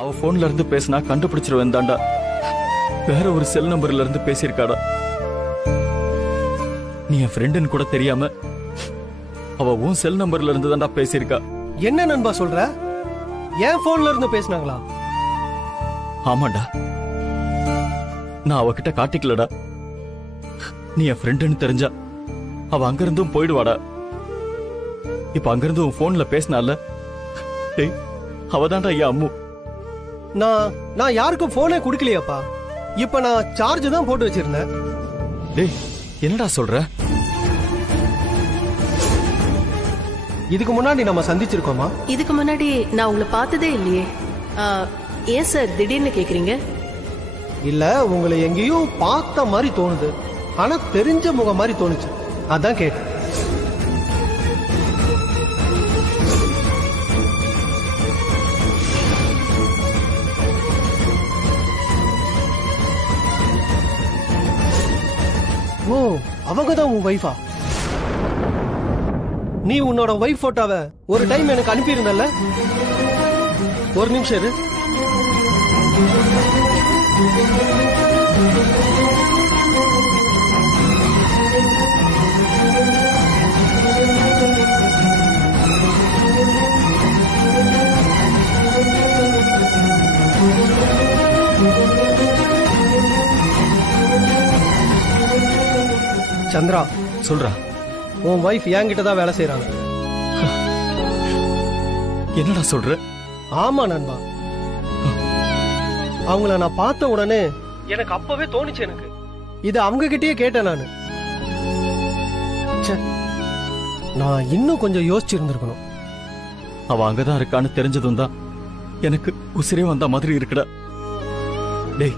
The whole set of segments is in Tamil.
அவ போன்ல இருந்து பேசினா கண்டுபிடிச்சிருவேன் தாண்டா. வேற ஒரு செல் நம்பர்ல இருந்து பேசியிருக்காடா. நீ என் ஃப்ரெண்டுன்னு கூட தெரியாம அவ உன் செல் நம்பர்ல இருந்து தாண்டா பேசியிருக்கா. என்ன நண்பா சொல்ற? என் போன்ல இருந்து பேசினாங்களா? ஆமாண்டா, நான் அவகிட்ட காட்டிக்கலடா. நீ என் ஃப்ரெண்டுன்னு தெரிஞ்சா அவ அங்கிருந்தும் போயிடுவாடா. இப்ப அங்கிருந்து உன் போன்ல பேசினால அவதான்டா என் அம்மு. நான் யாருக்கும் போனே குடுக்கலையாப்பா. இப்ப நான் சார்ஜ் தான் போட்டு வச்சிருந்தேன். டேய், என்னடா சொல்ற? இதுக்கு முன்னாடி நம்ம சந்திச்சிருக்கோமா? இதுக்கு முன்னாடி நான் உங்களை பார்த்ததே இல்லையே. ஏன் சார் திடீர்னு கேக்குறீங்க? இல்ல, உங்களை எங்கேயும் பார்த்த மாதிரி தோணுது, ஆனா தெரிஞ்ச முகம் மாதிரி தோணுச்சு, அதான் கேட்டேன். ஓ, அவங்கதான் உன் வைஃபா? நீ உன்னோட வைஃப் போட்டோவை ஒரு டைம் எனக்கு அனுப்பியிருந்தல்ல? ஒரு நிமிஷம் இரு. சந்திரா, சொல்றா. உன் வைஃப் என்கிட்ட தான் வேலை செய்யறாங்க. என்னடா சொல்ற? ஆமா நண்பா, அவங்கள நான் பார்த்த உடனே எனக்கு அப்பவே தோணுச்சு. எனக்கு இது அவங்க கிட்டயே கேட்டேன் நானு. நான் இன்னும் கொஞ்சம் யோசிச்சிருந்திருக்கணும். அவ அங்கதான் இருக்கான்னு தெரிஞ்சதும் தான் எனக்கு உசிரே வந்த மாதிரி இருக்குடா. டேய்,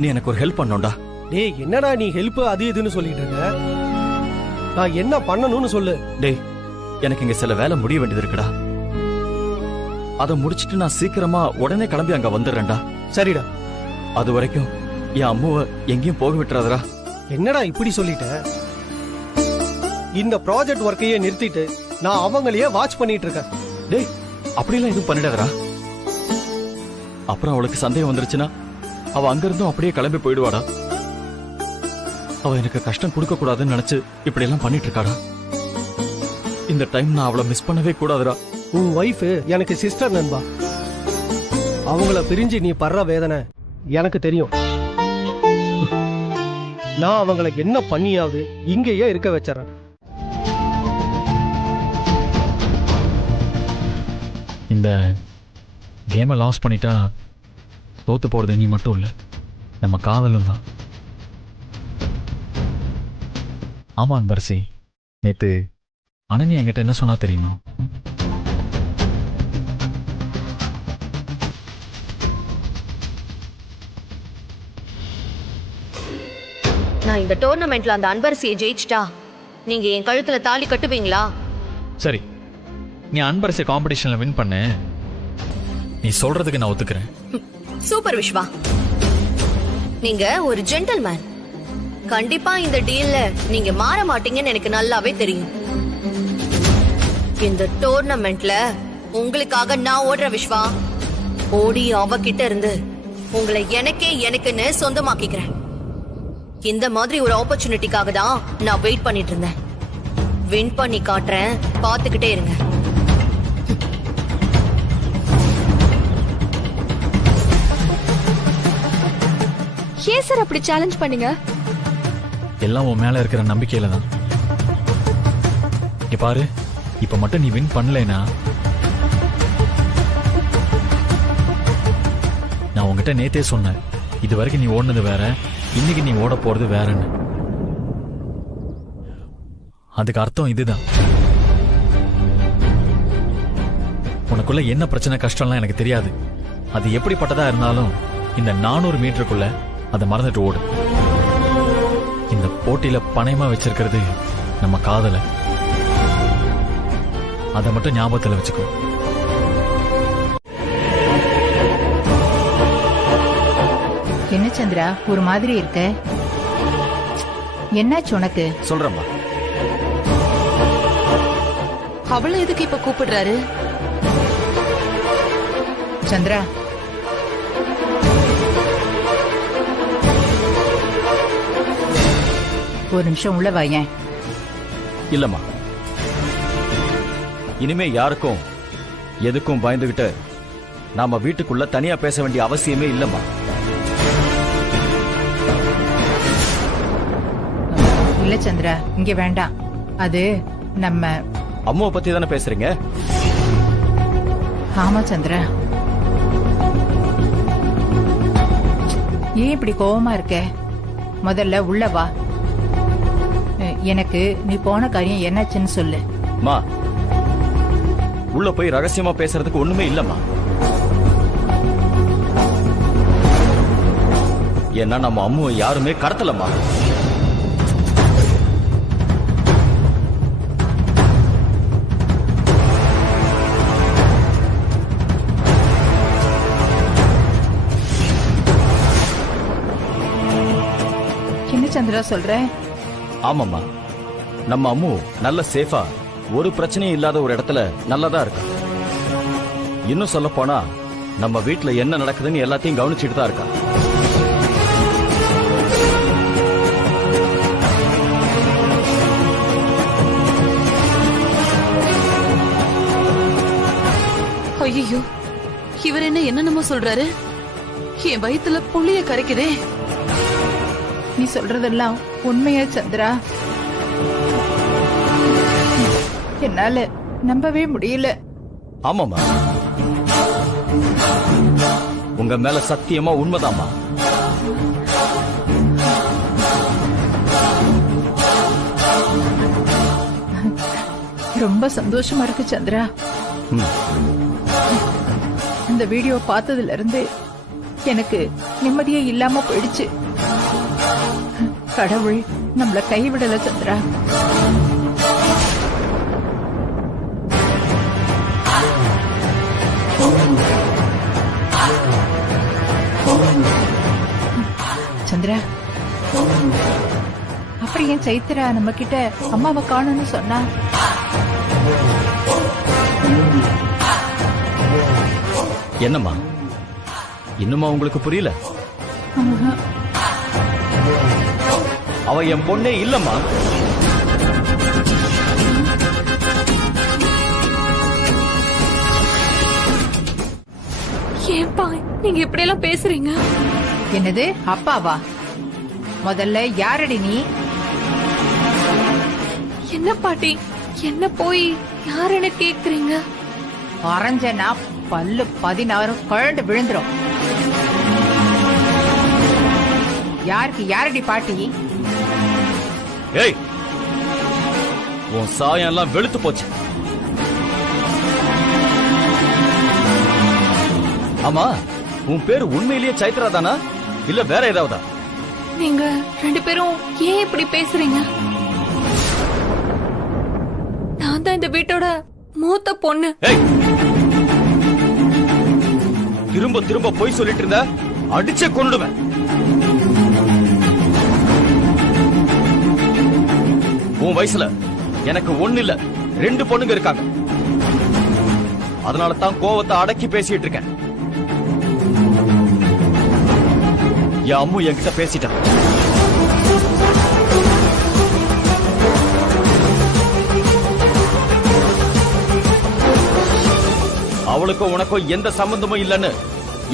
நீ எனக்கு ஒரு ஹெல்ப் பண்ணோம்டா. டேய், என்னடா நீ ஹெல்ப் அது இதுன்னு சொல்லிட்டு இருக்க? நான் என்ன பண்ணணும்னு சொல்லு. டேய், எனக்கு இங்க சில வேலை முடிய வேண்டியது இருக்குடா. அதை முடிச்சிட்டு நான் சீக்கிரமா உடனே கிளம்பி அங்க வந்துடுறேன்டா. சரிடா. அது வரைக்கும் என் அம்மாவை எங்கேயும் போக விட்டுறாதடா. என்னடா இப்படி சொல்லிட்ட? இந்த ப்ராஜெக்ட் ஒர்க்கையே நிறுத்திட்டு நான் அவங்களையே வாட்ச் பண்ணிட்டு இருக்கேன். டேய், அப்படிலாம் எதுவும் பண்ணிடாதடா. அப்புறம் அவளுக்கு சந்தேகம் வந்துருச்சுன்னா அவ அங்கிருந்தும் அப்படியே கிளம்பி போயிடுவாடா. அவ எனக்கு கஷ்டம் கொடுக்க கூடாதுன்னு நினைச்சு இப்படி எல்லாம் பண்ணிட்டு இருக்காடா. இந்த டைம் நான் அவளை மிஸ் பண்ணவே கூடாதுடா. உன் வைஃப் எனக்கு சிஸ்டர் நண்பா. அவங்கள பிரிஞ்சு நீ படுற வேதனை எனக்கு தெரியும். நான் அவங்களை என்ன பண்ணியாவது இங்கேயே இருக்க வச்சிடறேன். இந்த கேமை லாஸ் பண்ணிட்டா தோத்து போறது நீ மட்டும் இல்லை, நம்ம காதலும் தான். ஆமா அன்பரசி, நேத்து அனன்யா என்கிட்ட என்ன சொன்னா தெரியுமா? நான் இந்த டோர்னமெண்ட்ல அந்த அன்பரசியை ஜெயிச்சிட்டா நீங்க என் கழுத்துல தாலி கட்டுவீங்களா? சரி, நீ அன்பரசி காம்படிஷன்ல வின் பண்ண, நீ சொல்றதுக்கு நான் ஒத்துக்கிறேன். சூப்பர் விஸ்வா, நீங்க ஒரு ஜென்டில்மேன். கண்டிப்பா இந்த டீல்ல நீங்க மாற மாட்டீங்கன்னு எனக்கு நல்லாவே தெரியும். இந்த டோர்னமெண்ட்ல உங்களுக்காக நான் ஓடுற விஸ்வா. ஓடி அவகிட்ட இருந்து உங்களை எனக்குன்னு சொந்தமாக்கிக்கிறேன். இந்த மாதிரி ஒரு ஆப்பர்ச்சுனிட்டிக்காக தான் நான் வெயிட் பண்ணிட்டு இருந்தேன். வின் பண்ணி காட்டுறேன், பாத்துக்கிட்டே இருங்க. ஏன் சார் அப்படி சேலஞ்ச் பண்ணீங்க? எல்லாம் உன் மேல இருக்கிற நம்பிக்கையில தான். இங்க பாரு, இப்ப மட்டும் நீ வின் பண்ணலைனா நான் உங்ககிட்ட நேத்தே சொன்னேன், இது வரைக்கும் நீ ஓடுனது வேற, இன்னைக்கு நீ ஓட போறது வேறன்னு. அதுக்கு அர்த்தம் இதுதான். உனக்குள்ள என்ன பிரச்சனை கஷ்டம்லாம் எனக்கு தெரியாது. அது எப்படிப்பட்டதா இருந்தாலும் இந்த 400 மீட்டருக்குள்ள அதை மறந்துட்டு ஓடு. இந்த போட்டியில பணயமா வச்சிருக்கிறது நம்ம காதல. அதை மட்டும் ஞாபகத்துல வச்சுக்கோ. என்ன சந்திரா, ஒரு மாதிரி இருக்க? என்னாச்சு உனக்கு? சொல்றேம்மா. அவளை எதுக்கு இப்ப கூப்பிடுறாரு? சந்திரா, ஒரு நிமிஷம் உள்ள வாயேன். இல்லம்மா, இனிமே யாருக்கும் எதுக்கும் பயந்துகிட்டு நாம வீட்டுக்குள்ள தனியா பேச வேண்டிய அவசியமே இல்லம்மா. இல்ல சந்திரா, இங்க வேண்டாம். அது நம்ம அம்மாவை பத்தி தானே பேசுறீங்க? ஆமா சந்திரா. ஏன் இப்படி கோவமா இருக்க? முதல்ல உள்ள வா. எனக்கு நீ போன காரியம் என்னாச்சுன்னு சொல்லு. மா, உள்ள போய் ரகசியமா பேசுறதுக்கு ஒண்ணுமே இல்லம்மா. ஏன்னா நம்ம அம்மாவை யாருமே கடத்தலம்மா. என்ன சந்திரா சொல்ற? ஆமாம்மா, நம்ம அம்மு நல்ல சேஃபா ஒரு பிரச்சனையும் இல்லாத ஒரு இடத்துல நல்லதா இருக்கா. இன்னும் சொல்ல போனா நம்ம வீட்டுல என்ன நடக்குதுன்னு எல்லாத்தையும் கவனிச்சுட்டு தான் இருக்கா. ஐயோ, இவர் என்னென்னமோ சொல்றாரு? என் வயித்துல புளிய கரைக்குதே. நீ சொல்றதெல்லாம் உண்மையா சந்திரா? என்னால நம்பவே முடியல. ஆமாமா, உங்க மேல சத்தியமா உண்மைதாம்மா. ரொம்ப சந்தோஷமா இருக்கு சந்திரா. இந்த வீடியோ பார்த்ததுல இருந்து எனக்கு நிம்மதியே இல்லாம போயிடுச்சு. கடவுள் நம்மள கைவிடல சந்திரா. சந்திரா, அப்புறம் ஏன் சைத்ரா நம்ம கிட்ட அம்மாவை காணும்னு சொன்னா? என்னம்மா, இன்னுமா உங்களுக்கு புரியல? அவ என் பொண்ணே இல்லம்மா. ஏன்பா நீங்க இப்படி எல்லாம் பேசுறீங்க? என்னது அப்பாவா? முதல்ல யாரடி நீ? என்ன பாட்டி, என்ன போய் யாருன்னு கேக்குறீங்க? அரைஞ்சனா பல்லு 16 கழண்டு விழுந்துரும். யாருக்கு யாரடி பாட்டி? ஏய், உன் சாயம் எல்லாம் வெளுத்து போச்சு. ஆமா, உன் பேரு உண்மையிலேயே சைத்ரா தானா இல்ல வேற ஏதாவதா? நீங்க ரெண்டு பேரும் ஏன் இப்படி பேசுறீங்க? நான் தான் இந்த வீட்டோட மூத்த பொண்ணு. ஏய், திரும்ப திரும்ப பொய் சொல்லிட்டு இருந்த அடிச்சே கொன்னுடுவேன். உன் வயசுல எனக்கு ஒண்ணு இல்ல 2 பொண்ணுங்க இருக்காங்க. அதனால தான் கோவத்தை அடக்கி பேசிட்டு இருக்கேன். என் அம்மு என்கிட்ட பேசிட்டான். அவளுக்கும் உனக்கும் எந்த சம்பந்தமும் இல்லன்னு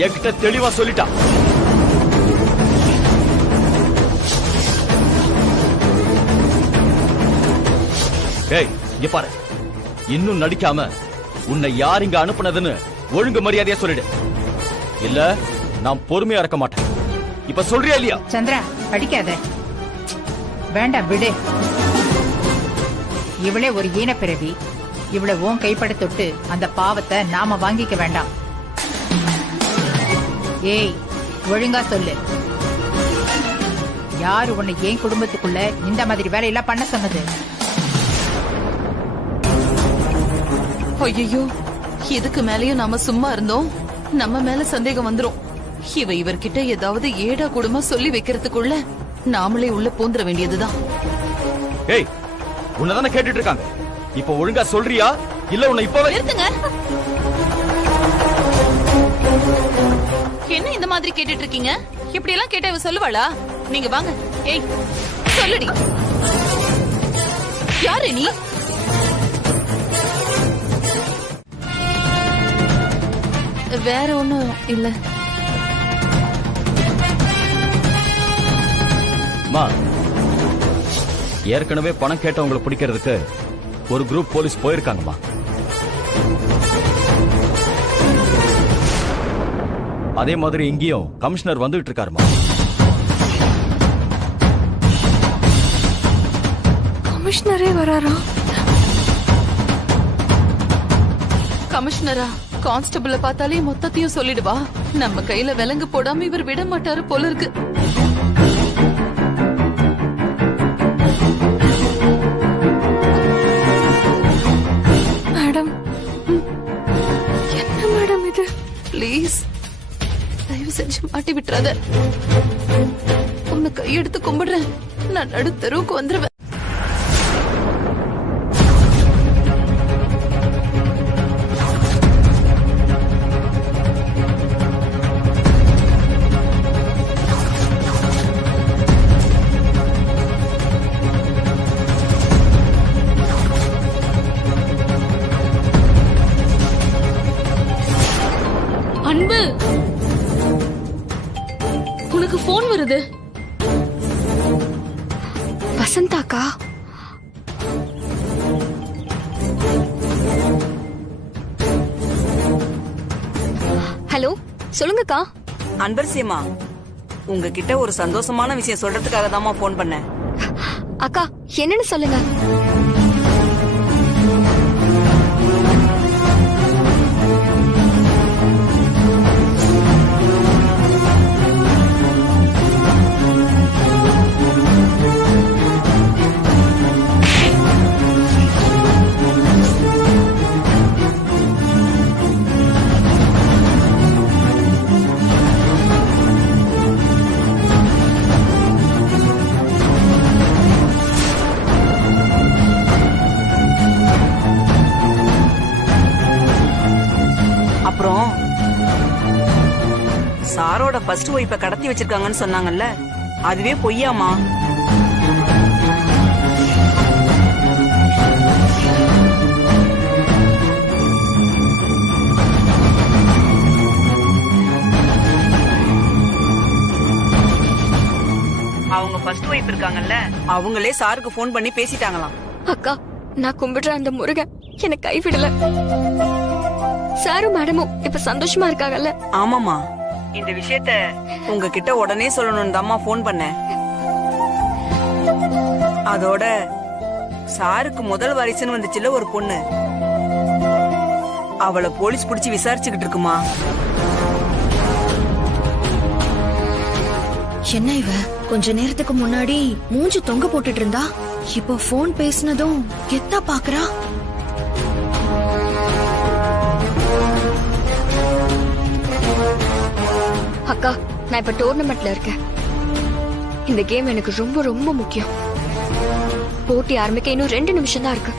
என்கிட்ட தெளிவா சொல்லிட்டான். ஏய், இங்க பாரு, இன்னும் நடிக்காம உன்னை யார் இங்க அனுப்புனதுன்னு ஒழுங்கு மரியாதையா சொல்லிடு. இல்ல நான் பொறுமையா இருக்க மாட்டேன். இப்ப சொல்றியா இல்லையா? சந்திரா, அடிக்காத. வேண்டாம், விடு. இவளே ஒரு ஈனப்பிறவி. இவளை உன் கைப்பட தொட்டு அந்த பாவத்தை நாம வாங்கிக்க வேண்டாம். ஏய், ஒழுங்கா சொல்லு. யாரு உன்னை ஏன் குடும்பத்துக்குள்ள இந்த மாதிரி வேலையெல்லாம் பண்ண சொன்னது? ஐயோ, இதுக்கு மேலயும் நாம சும்மா இருந்தோம் நம்ம மேல சந்தேகம் வந்துரும். இவர்கிட்ட ஏதாவது ஏடா கூடமா சொல்லி வைக்கிறதுக்குள்ள நாமளே உள்ள பூந்துட வேண்டியதுதான். ஏய், உன்னதானே கேட்டுட்டு இருக்காங்க. இப்ப ஒழுங்கா சொல்றியா இல்ல உன்னை இப்பவே நிறுத்துங்க. என்ன இந்த மாதிரி கேட்டுட்டு இருக்கீங்க? இப்படி எல்லாம் கேட்டா இவ சொல்லுவாளா? நீங்க வாங்க. ஏய் சொல்லுடி, யாரு நீ? வேற ஒண்ணும் இல்ல. மா, ஏற்கனவே பணம் கேட்டவங்களை பிடிக்கிறதுக்கு ஒரு குரூப் போலீஸ் போயிருக்காங்கம்மா. அதே மாதிரி இங்கேயும் கமிஷனர் வந்துட்டு இருக்காருமா. கமிஷனரே வராரா? கமிஷனரா? கான்ஸ்டபிள பார்த்தாலே மொத்தத்தையும் சொல்லிடுவா. நம்ம கையில விலங்கு போடாம இவர் விட மாட்டாரு போல இருக்கு. மேடம், என்ன மேடம் இது? ப்ளீஸ் தயவு செஞ்சு மாட்டி விட்டுறாத. உன்னை கையெடுத்து கும்பிடுறேன். நான் நடுத்தருவுக்கு வந்துருவேன். அன்பு, உனக்கு போன் வருது. வசந்தாக்கா? ஹலோ, சொல்லுங்கக்கா. அன்பரசியம்மா, உங்ககிட்ட ஒரு சந்தோஷமான விஷயம் சொல்றதுக்காக தாமா போன் பண்ணேன். அக்கா, என்னன்னு சொல்லுங்க. அப்புறம் சாரோட ஃபர்ஸ்ட் ஒய்ஃபை கடத்தி வச்சிருக்காங்கன்னு சொன்னாங்கல்ல, அதுவே பொய்யாமா? அவங்க ஃபர்ஸ்ட் ஒய்ஃப் இருக்காங்கல்ல, அவங்களே சாருக்கு போன் பண்ணி பேசிட்டாங்களாம். அக்கா, நான் கும்பிடுற அந்த முருகன் எனக்கு கைவிடல. சாரும் மேடமும் இப்ப சந்தோஷமா இருக்காங்கல்ல? ஆமாமா, இந்த விஷயத்த உங்ககிட்ட உடனே சொல்லணும்னு தாம்மா போன் பண்ணேன். அதோட சாருக்கு முதல் வாரிசுன்னு வந்துச்சுல ஒரு பொண்ணு, அவளை போலீஸ் பிடிச்சி விசாரிச்சுக்கிட்டு இருக்குமா. என்ன இவ கொஞ்ச நேரத்துக்கு முன்னாடி மூஞ்சி தொங்க போட்டுட்டு இருந்தா, இப்போ போன் பேசினதும் கெத்தா பாக்குறா. அக்கா, நான் இப்ப டோர்னமெண்ட்ல இருக்கேன். இந்த கேம் எனக்கு ரொம்ப ரொம்ப முக்கியம். போட்டி ஆரம்பிக்க இன்னும் 2 நிமிஷம் தான் இருக்கு.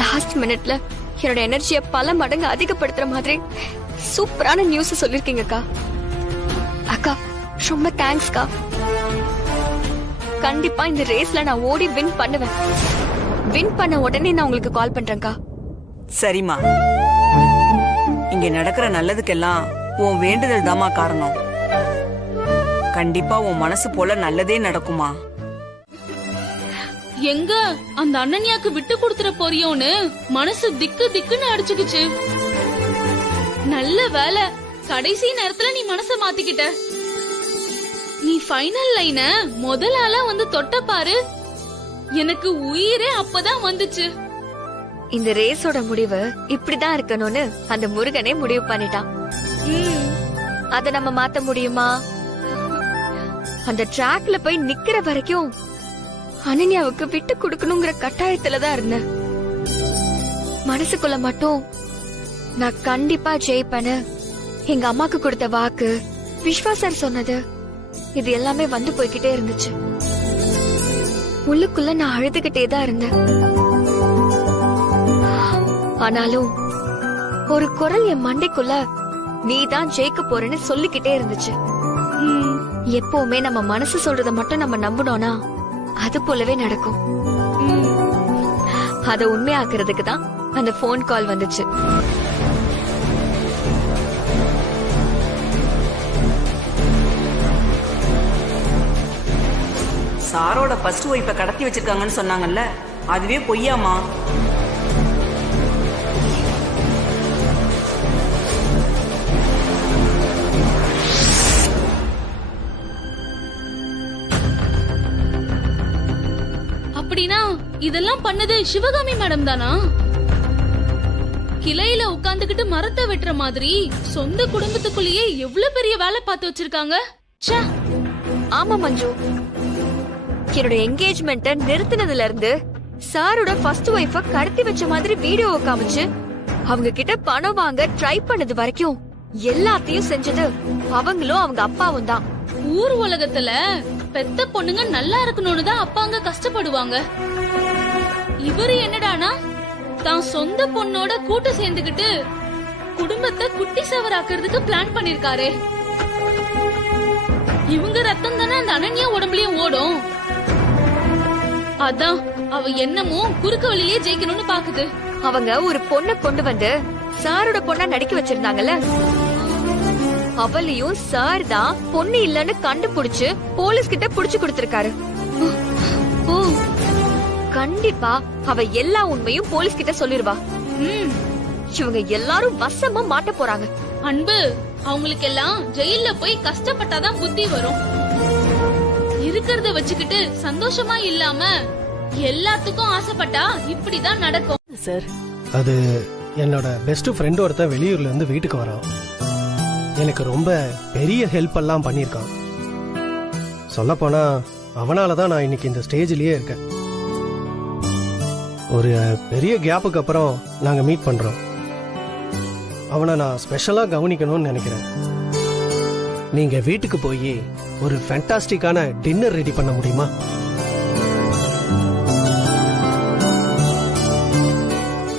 லாஸ்ட் மினிட்ல என்னோட எனர்ஜியை பல மடங்கு அதிகப்படுத்துற மாதிரி சூப்பரான நியூஸ் சொல்லிருக்கீங்க அக்கா. அக்கா, ரொம்ப தேங்க்ஸ்க்கா. கண்டிப்பா இந்த ரேஸ்ல நான் ஓடி வின் பண்ணுவேன். வின் பண்ண உடனே நான் உங்களுக்கு கால் பண்றேன்க்கா. சரிம்மா, இங்க நடக்கிற நல்லதுக்கெல்லாம் உன் வேண்டுதல் தாமா காரணம். கண்டிப்பா உன் மனசு போல நல்லதே நடக்குமா. எங்க அந்த அண்ணன்யாக்கு விட்டு கொடுத்துற போறியோன்னு மனசு திக்கு திக்குன்னு அடிச்சுக்குச்சு. நல்ல வேலை, கடைசி நேரத்துல நீ மனச மாத்திக்கிட்ட. நீ ஃபைனல் லைன முதல் ஆளா வந்து தொட்ட பாரு, எனக்கு உயிரே அப்பதான் வந்துச்சு. இந்த ரேஸோட முடிவு இப்படிதான் இருக்கணும்னு அந்த முருகனே முடிவு பண்ணிட்டான். அத நம்ம மாத்த முடியுமா? அந்த ட்ராக்ல போய் நிக்கிற வரைக்கும் அனன்யாவுக்கு விட்டு கொடுக்கணுங்கிற கட்டாயத்துலதான் இருந்தேன். மனசுக்குள்ள மட்டும் நான் கண்டிப்பா ஜெயிப்பேன்னு எங்க அம்மாக்கு கொடுத்த வாக்கு, விஸ்வா சார் சொன்னது, இது எல்லாமே வந்து போய்கிட்டே இருந்துச்சு. உள்ளுக்குள்ள நான் அழுதுகிட்டே தான் இருந்தேன். ஆனாலும் ஒரு குரல் என் மண்டைக்குள்ள நீ தான் ஜெயிக்க போறேன்னு சொல்லிக்கிட்டே இருந்துச்சு. எப்பவுமே நம்ம மனசு சொல்றத மட்டும் நம்ம நம்புனோம்னா அது போலவே நடக்கும். அத உண்மையாக்குறதுக்கு தான் அந்த போன் கால் வந்துச்சு. சாரோட ஃபர்ஸ்ட் ஒய்ஃபை கடத்தி வச்சிருக்காங்கன்னு சொன்னாங்கல்ல, அதுவே பொய்யாமா? அப்படின்னா இதெல்லாம் பண்ணது சிவகாமி மேடம் தானா? கிளையில உட்கார்ந்துகிட்டு மரத்தை வெட்டுற மாதிரி சொந்த குடும்பத்துக்குள்ளேயே எவ்வளவு பெரிய வேலை பார்த்து வச்சிருக்காங்க. ச்சே. ஆமா மஞ்சு, என்னோட என்கேஜ்மெண்ட்ட நிறுத்தினதுல இருந்து சாரோட ஃபர்ஸ்ட் ஒய்ஃப கடத்தி வச்ச மாதிரி வீடியோவை காமிச்சு அவங்க கிட்ட பணம் வாங்க ட்ரை பண்ணது வரைக்கும் எல்லாத்தையும் செஞ்சது அவங்களும் அவங்க அப்பாவும் தான். ஊர் உலகத்துல பெத்த பொண்ணுங்க நல்லா இருக்கணும்னு தான் அப்பாங்க கஷ்டப்படுவாங்க. இவரு என்னடானா தான் சொந்த பொண்ணோட கூட்டு சேர்ந்துகிட்டு குடும்பத்தை குட்டி சவராக்குறதுக்கு பிளான் பண்ணிருக்காரே. இவங்க ரத்தம் தானே அந்த அனன்யா உடம்புலயும் ஓடும். அதான் அவ என்னமும் குறுக்கு வழியிலே ஜெயிக்கணும்னு பாக்குது. அவங்க ஒரு பொண்ணை கொண்டு வந்து சாரோட பொண்ணா நடிக்க வச்சிருந்தாங்கல்ல, அவளையும் சார் தான் பொண்ணு இல்லன்னு கண்டுபிடிச்சு போலீஸ் கிட்ட புடிச்சு கொடுத்திருக்காரு. கண்டிப்பா அவ எல்லா உண்மையும் போலீஸ் கிட்ட சொல்லிருவா. இவங்க எல்லாரும் வசமா மாட்ட போறாங்க. அன்பு, அவங்களுக்கு எல்லாம் ஜெயில போய் கஷ்டப்பட்டாதான் புத்தி வரும். இருக்கிறத வச்சுக்கிட்டு சந்தோஷமா இல்லாம எல்லாத்துக்கும் ஆசைப்பட்டா இப்படிதான் நடக்கும். சார், அது என்னோட பெஸ்ட் ஃப்ரெண்ட் ஒருத்தன் வெளியூர்ல இருந்து வீட்டுக்கு வரான். எனக்கு ரொம்ப பெரிய ஹெல்ப் எல்லாம் பண்ணியிருக்கான். சொல்லப்போனா அவனாலதான் நான் இன்னைக்கு இந்த ஸ்டேஜ்லயே இருக்கேன். ஒரு பெரிய கேப்புக்கு அப்புறம் நாங்க மீட் பண்றோம். அவனை நான் ஸ்பெஷலா கவனிக்கணும்னு நினைக்கிறேன். நீங்க வீட்டுக்கு போய் ஒரு ஃபேண்டாஸ்டிக்கான டின்னர் ரெடி பண்ண முடியுமா?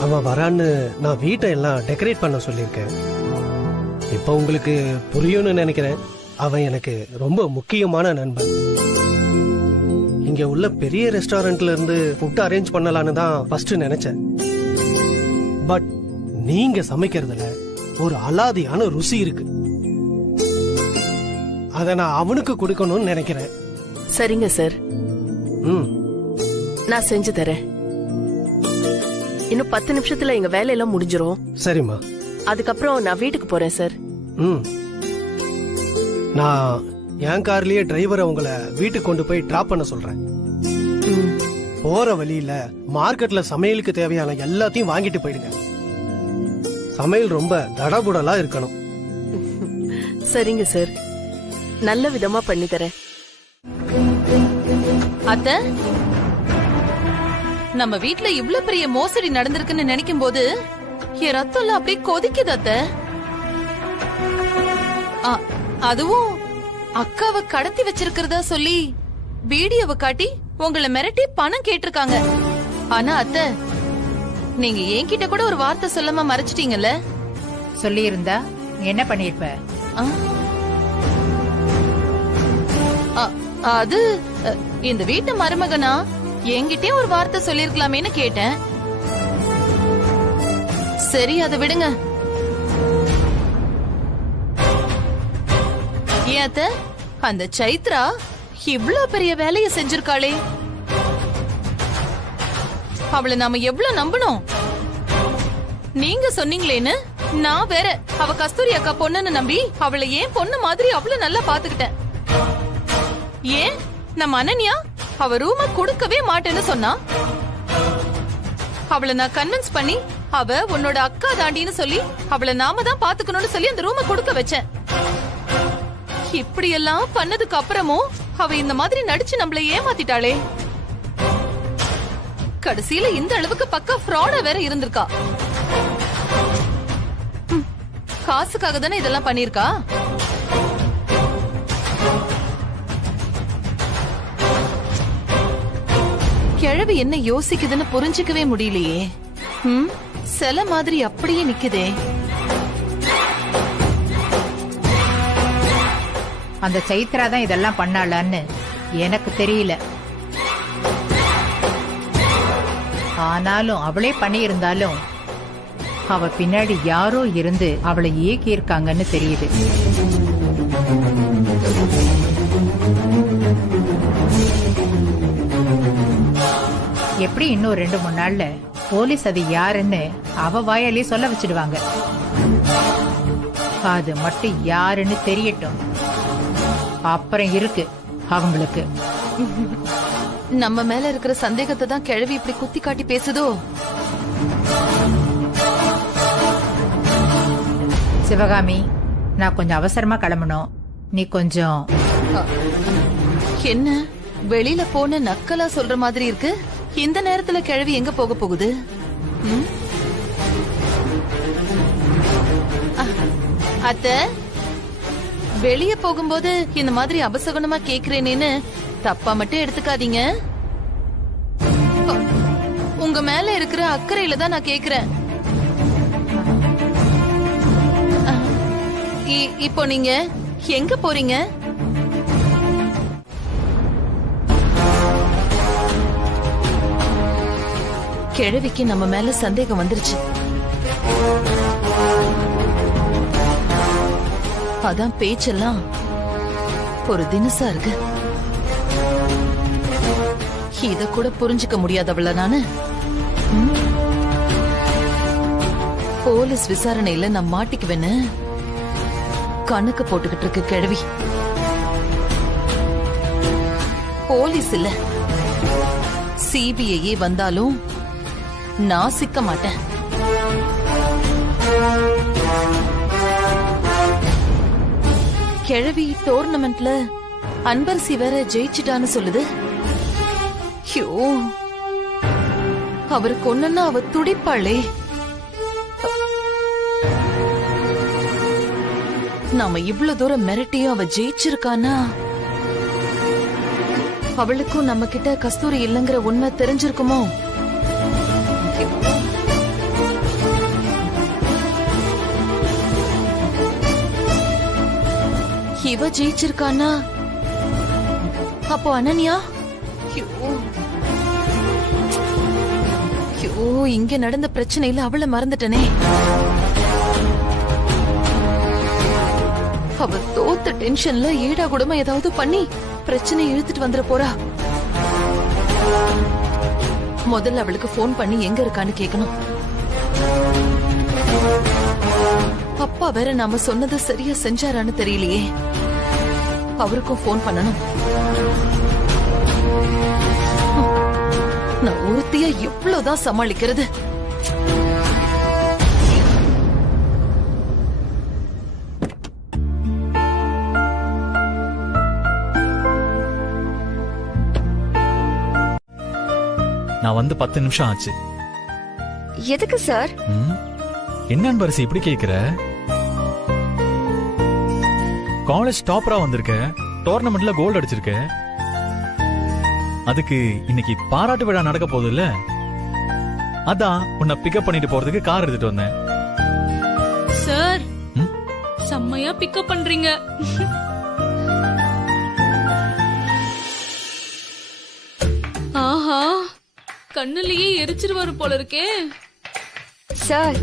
அவன் வரான்னு நான் வீட்டை எல்லாம் டெக்கரேட் பண்ண சொல்லியிருக்கேன். இப்ப உங்களுக்கு புரியும்னு நினைக்கிறேன். அவன் எனக்கு ரொம்ப முக்கியமான நண்பன். இங்க உள்ள பெரிய ரெஸ்டாரண்ட்ல இருந்து ஃபுட் அரேஞ்ச் பண்ணலான்னு தான் ஃபர்ஸ்ட் நினைச்சேன். பட் நீங்க சமைக்கிறதுல ஒரு அலாதியான ருசி இருக்கு. அத நான் அவனுக்கு கொடுக்கணும்னு நினைக்கிறேன். சரிங்க சார், நான் செஞ்சு தரேன். இன்னும் 10 நிமிஷத்துல எங்க வேலையெல்லாம் முடிஞ்சிரும். சரிம்மா. அதுக்கப்புறம் நான் வீட்டுக்கு போறேன் சார். நான் என் கார்லயே டிரைவரை உங்களை வீட்டுக்கு கொண்டு போய் டிராப் பண்ண சொல்றேன். போற வழியில மார்க்கெட்ல சமையலுக்கு தேவையான எல்லாத்தையும் வாங்கிட்டு போயிடுங்க. சமையல் ரொம்ப தடபுடலா இருக்கணும். சரிங்க சார், நல்ல விதமா பண்ணி தரேன். அத்தை, நம்ம வீட்ல இவ்ளோ பெரிய மோசடி நடந்திருக்குன்னு நினைக்கும் போது என் ரத்தம் அப்படியே கொதிக்குது அத்தை. அதுவும் அக்காவை கடத்தி வச்சிருக்கிறதா சொல்லி வீடியோவை காட்டி உங்களை மிரட்டி பணம் கேட்டிருக்காங்க. ஆனா அத்தை, நீங்க என்கிட்ட கூட ஒரு வார்த்தை சொல்லாம மறைச்சிட்டீங்கல்ல. சொல்லி இருந்தா என்ன பண்ணிருப்ப? அது இந்த வீட்டு மருமகனா என்கிட்டயே ஒரு வார்த்தை சொல்லிருக்கலாமேன்னு கேட்டேன். சரி, அதை விடுங்க. ஏத்த அந்த சைத்ரா இவ்ளோ பெரிய வேலையை செஞ்சிருக்காளே, அவளை நாம எவ்வளவு நம்பணும்? நீங்க சொன்னீங்களேன்னு நான் வேற அவ கஸ்தூரி அக்கா பொண்ணுன்னு நம்பி அவளை ஏன் பொண்ணு மாதிரி அவ்வளவு நல்லா பாத்துக்கிட்டேன். ஏன் நம்ம அனன்யா அவ ரூம கொடுக்கவே மாட்டேன்னு சொன்னா, அவளை நான் கன்வின்ஸ் பண்ணி அவ உன்னோட அக்கா தாண்டின்னு சொல்லி அவளை நாம தான் பாத்துக்கணும்னு சொல்லி அந்த ரூம கொடுக்க வச்சேன். இப்படி எல்லாம் பண்ணதுக்கு அப்புறமும் அவ இந்த மாதிரி நடிச்சு நம்மள ஏமாத்திட்டாளே. கடைசியில இந்த அளவுக்கு பக்கா ஃப்ராடா வேற இருந்திருக்கா. காசுக்காக தானே இதெல்லாம் பண்ணிருக்கா. கிழவி என்ன யோசிக்குதுன்னு புரிஞ்சுக்கவே முடியலையே. சில மாதிரி அப்படியே நிக்குதே. அந்த சைத்ரா தான் இதெல்லாம் பண்ணாளான்னு எனக்கு தெரியல. ஆனாலும் அவளே பண்ணியிருந்தாலும் அவ பின்னாடி யாரோ இருந்து அவளை ஏக்கி இருக்காங்கன்னு தெரியுது. எப்படி இன்னும் 2-3 நாள்ல போலீஸ் அது யாருன்னு அவ வாயாலே சொல்ல வச்சிடுவாங்க. அது மட்டும் யாருன்னு தெரியட்டும், அப்புறம் இருக்கு அவங்களுக்கு. நம்ம மேல இருக்கிற சந்தேகத்தை தான் கிழவி இப்படி குத்தி காட்டி பேசுதோ? சிவகாமி, நான் கொஞ்சம் அவசரமா கிளம்பணும். நீ கொஞ்சம். என்ன வெளியில போன நக்கலா சொல்ற மாதிரி இருக்கு? இந்த நேரத்துல கிழவி எங்க போக போகுது? அத்த, வெளிய போகும்போது இந்த மாதிரி அபசகுணமா கேக்குறேனேன்னு தப்பா மட்டும் எடுத்துக்காதீங்க. உங்க மேல இருக்கிற அக்கறையில தான் நான் கேக்குறேன். இப்போ நீங்க எங்க போறீங்க? கிழவிக்கு நம்ம மேல சந்தேகம் வந்துருச்சு. அதான் பேச்செல்லாம் ஒரு தினசா இருக்கு. இத கூட புரிஞ்சுக்க முடியாதவள நானு. போலீஸ் விசாரணையில நான் மாட்டிக்குவேன்னு கணக்கு போட்டுக்கிட்டு இருக்கு கிழவி. போலீஸ் இல்ல, சிபிஐ வந்தாலும் நான் சிக்க மாட்டேன். கிழவி டோர்னமெண்ட்ல அன்பரசி வேற ஜெயிச்சிட்டான்னு சொல்லுது. ஐயோ, அவருக்கு ஒண்ணுன்னா அவ துடிப்பாளே. நாம இவ்வளவு தூரம் மிரட்டியும் அவ ஜெயிச்சிருக்கானா? அவளுக்கும் நம்ம கிட்ட கஸ்தூரி இல்லங்கிற உண்மை தெரிஞ்சிருக்குமோ? இவ ஜெயிச்சிருக்கானா? அப்போ அனன்யா? இங்க நடந்த பிரச்சனையில அவளை மறந்துட்டனே. அவ தோத்த டென்ஷன்ல ஏடா கூடமா ஏதாவது பண்ணி பிரச்சனை இழுத்துட்டு வந்துட போறா. முதல்ல அவளுக்கு போன் பண்ணி எங்க இருக்கான்னு கேட்கணும். அப்பா வேற நாம சொன்னதை சரியா செஞ்சாரான்னு தெரியலையே. அவருக்கும் போன் பண்ணணும். நான் ஒருத்தியா எவ்வளவுதான் சமாளிக்கிறது? நான் வந்து 10 நிமிஷம் ஆச்சு. எதுக்கு சார்? என்ன அன்பரசி இப்படி கேக்குற? காலேஜ் டாப்பரா வந்திருக்க, டோர்னமெண்ட்ல கோல்டு அடிச்சிருக்க. அதுக்கு இன்னைக்கு பாராட்டு விழா நடக்க போகுது இல்ல? அதான் உன்னை பிக்கப் பண்ணிட்டு போறதுக்கு கார் எடுத்துட்டு வந்தேன். சார், செம்மையா பிக்கப் பண்றீங்க. ஆஹா, கண்ணுலயே எரிச்சிருவாரு போல இருக்கே. சார்,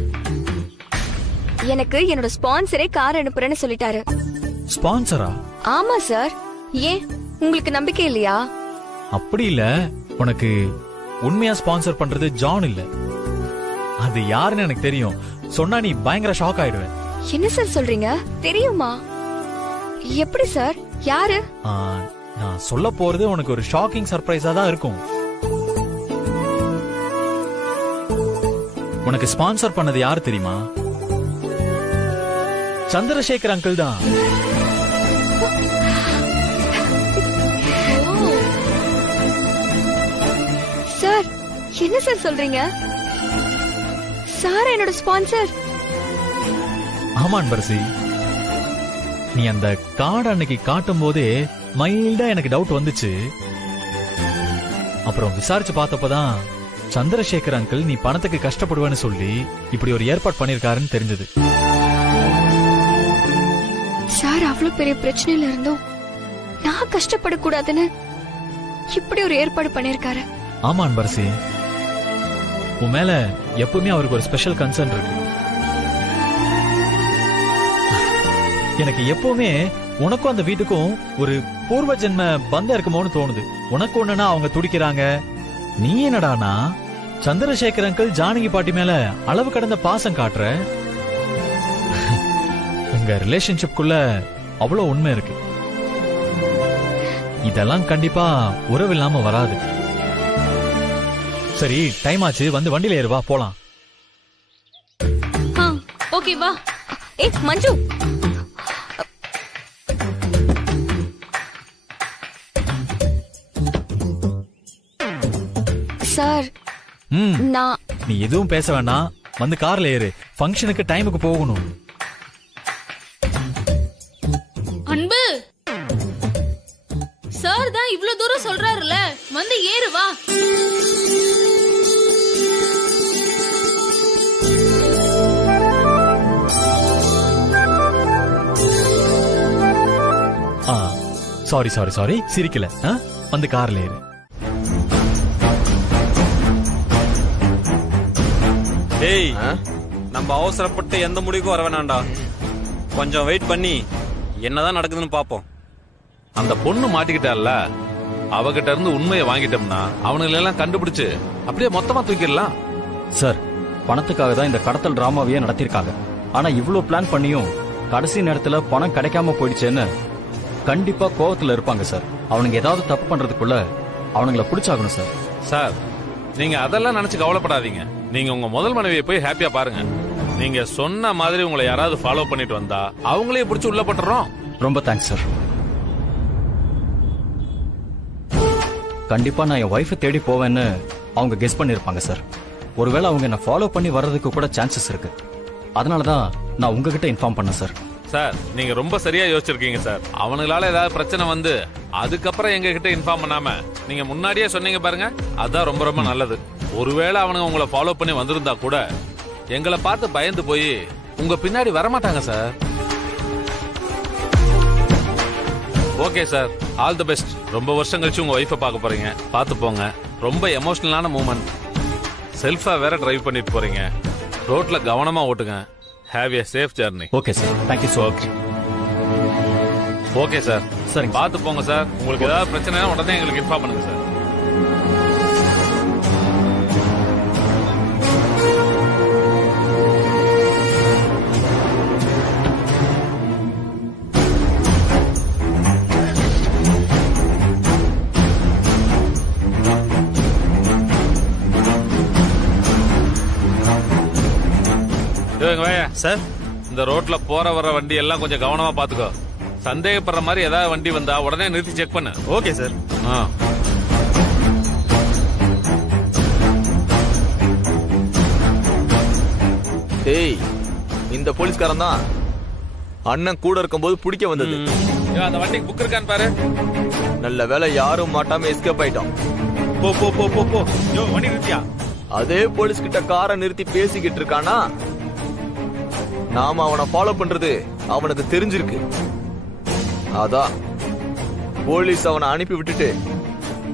எனக்கு என்னோட ஸ்பான்சரே கார் அனுப்புறேன்னு சொல்லிட்டாரு. ஸ்பான்சரா? ஆமா சார். ஏன் உங்களுக்கு நம்பிக்கை இல்லையா? அப்படி இல்ல, உனக்கு உண்மையா ஸ்பான்சர் பண்றது ஜான் இல்ல. அது யாருன்னு எனக்கு தெரியும். சொன்னா நீ பயங்கர ஷாக் ஆயிடுவ. என்ன சார் சொல்றீங்க? தெரியுமா? எப்படி சார்? யாரு? நான் சொல்ல போறது உனக்கு ஒரு ஷாக்கிங் சர்ப்ரைஸா தான் இருக்கும். உனக்கு ஸ்பான்சர் பண்ணது யாரு தெரியுமா? சந்திரசேகர் அங்கிள் தான். சார், என்ன சார் சொல்றீங்க? சார் என்னோட ஸ்பான்சர்? ஆமா அன்பரசி, நீ அந்த கார்டு அன்னைக்கு காட்டும் போதே மைல்டா எனக்கு டவுட் வந்துச்சு. அப்புறம் விசாரிச்சு பார்த்தப்பதான் சந்திரசேகர் அங்கிள் நீ பணத்துக்கு கஷ்டப்படுவேன்னு சொல்லி இப்படி ஒரு ஏற்பாடு பண்ணிருக்காருன்னு தெரிஞ்சது. சார் அவ்வளவு பெரிய பிரச்சனையில இருந்தோம் நான் கஷ்டப்படக்கூடாதுன்னு இப்படி ஒரு ஏற்பாடு பண்ணிருக்காரு. ஆமா அன்பரசி, உன் மேல எப்பவுமே அவருக்கு ஒரு ஸ்பெஷல் கன்சர்ன் இருக்கு. எனக்கு எப்பவுமே உனக்கும் அந்த வீட்டுக்கும் ஒரு பூர்வ ஜென்ம பந்தம் இருக்குமோன்னு தோணுது. உனக்கு ஒண்ணுனா அவங்க துடிக்கிறாங்க, நீ என்னடானா சந்திரசேகர் அங்கிள் ஜானகி பாட்டி மேல அளவு கடந்த பாசம் காட்டுற. உங்க ரிலேஷன்ஷிப்குள்ள அவ்வளவு உண்மை இருக்கு. இதெல்லாம் கண்டிப்பா உறவு இல்லாம வராது. சரி, டைம் ஆச்சு, வந்து வண்டியில ஏறுவா போலாம். ஓகே வா. மஞ்சு, சார் நான் நீ எதுவும் பேச வேண்டாம், வந்து கார்ல ஏறு. ஃபங்க்ஷனுக்கு டைமுக்கு போகணும். அன்பு, சார் தான் இவ்ளோ தூரம் சொல்றாருல, வந்து ஏறு வா. சாரி சாரி சாரி, சிரிக்கல. வந்து கார்ல ஏறு. ஏய், நம்ம அவசரப்பட்டு எந்த முடிவுக்கும் வர வேணாண்டா. கொஞ்சம் வெயிட் பண்ணி என்னதான் நடக்குதுன்னு பாப்போம். அந்த பொண்ணு மாட்டிக்கிட்டால, அவகிட்ட இருந்து உண்மையை வாங்கிட்டோம்னா அவனுங்களை எல்லாம் கண்டுபிடிச்சு அப்படியே மொத்தமா தூக்கிடலாம். சார், பணத்துக்காக தான் இந்த கடத்தல் டிராமாவையே நடத்திருக்காங்க. ஆனா இவ்வளவு பிளான் பண்ணியும் கடைசி நேரத்துல பணம் கிடைக்காம போயிடுச்சேன்னு கண்டிப்பா கோவத்துல இருப்பாங்க சார். அவனுங்க ஏதாவது தப்பு பண்றதுக்குள்ள அவனுங்களை பிடிச்சாகணும் சார். சார், நீங்க அதெல்லாம் நினைச்சு கவலைப்படாதீங்க. நீங்க உங்க முதல் மனைவியை போய் ஹாப்பியா பாருங்க. நீங்க சொன்ன மாதிரி உங்களை யாராவது ஃபாலோ பண்ணிட்டு வந்தா அவங்களே பிடிச்சு உள்ள பட்டுறோம். ரொம்ப தேங்க்ஸ் சார். கண்டிப்பா நான் என் ஒய்ஃபை தேடி போவேன்னு அவங்க கெஸ் பண்ணிருப்பாங்க சார். ஒருவேளை அவங்க என்ன ஃபாலோ பண்ணி வர்றதுக்கு கூட சான்சஸ் இருக்கு. அதனாலதான் நான் உங்ககிட்ட இன்ஃபார்ம் பண்ணேன் சார். சார், நீங்க ரொம்ப சரியா யோசிச்சிருக்கீங்க சார். அவனுங்களால ஏதாவது பிரச்சனை வந்து அதுக்கப்புறம் எங்க கிட்ட இன்ஃபார்ம் பண்ணாம நீங்க முன்னாடியே சொன்னீங்க பாருங்க, அதான் ரொம்ப ரொம்ப நல்லது. ஒருவேளை அவனுங்க உங்களை ஃபாலோ பண்ணி வந்திருந்தா கூட எங்களை பார்த்து பயந்து போய் உங்க பின்னாடி வரமாட்டாங்க sir. Okay sir, all the best. ரொம்ப வருஷம் கழிச்சு உங்க ஒய்ஃபை பார்க்க போறீங்க, பார்த்து போங்க. ரொம்ப எமோஷனலான மூமெண்ட். செல்ஃபா வேற டிரைவ் பண்ணிட்டு போறீங்க. ரோட்ல கவனமா ஓட்டுங்க. Have a safe journey. Okay sir, thank you so much. Okay sir, சரி பார்த்து போங்க சார். உங்களுக்கு ஏதாவது பிரச்சனை உடனே எங்களுக்கு இன்ஃபார்ம் பண்ணுங்க சார். சார், இந்த ரோட்ல போற வர வண்டி எல்லாம் கொஞ்சம் கவனமா பாத்துக்கோ. சந்தேகப்படுற மாதிரி ஏதாவது வண்டி வந்தா உடனே நிறுத்தி செக் பண்ணு. Okay sir. ஏய், இந்த போலீஸ்காரன் தான் அண்ணன் கூட இருக்கும்போது பிடிக்க வந்தது. அந்த வண்டிக்கு புக் இருக்கான்னு பாரு. நல்ல வேலை யாரும் மாட்டாம எஸ்கேப் ஆயிட்டோம். போ போ போ போ போ. யோ, வண்டி நிறுத்தியா? அதே போலீஸ் கிட்ட காரை நிறுத்தி பேசிக்கிட்டு இருக்கானா, நாம அவனை ஃபாலோ பண்றது அவனுக்கு தெரிஞ்சிருக்கு. அதான் போலீஸ் அவனை அனுப்பி விட்டுட்டு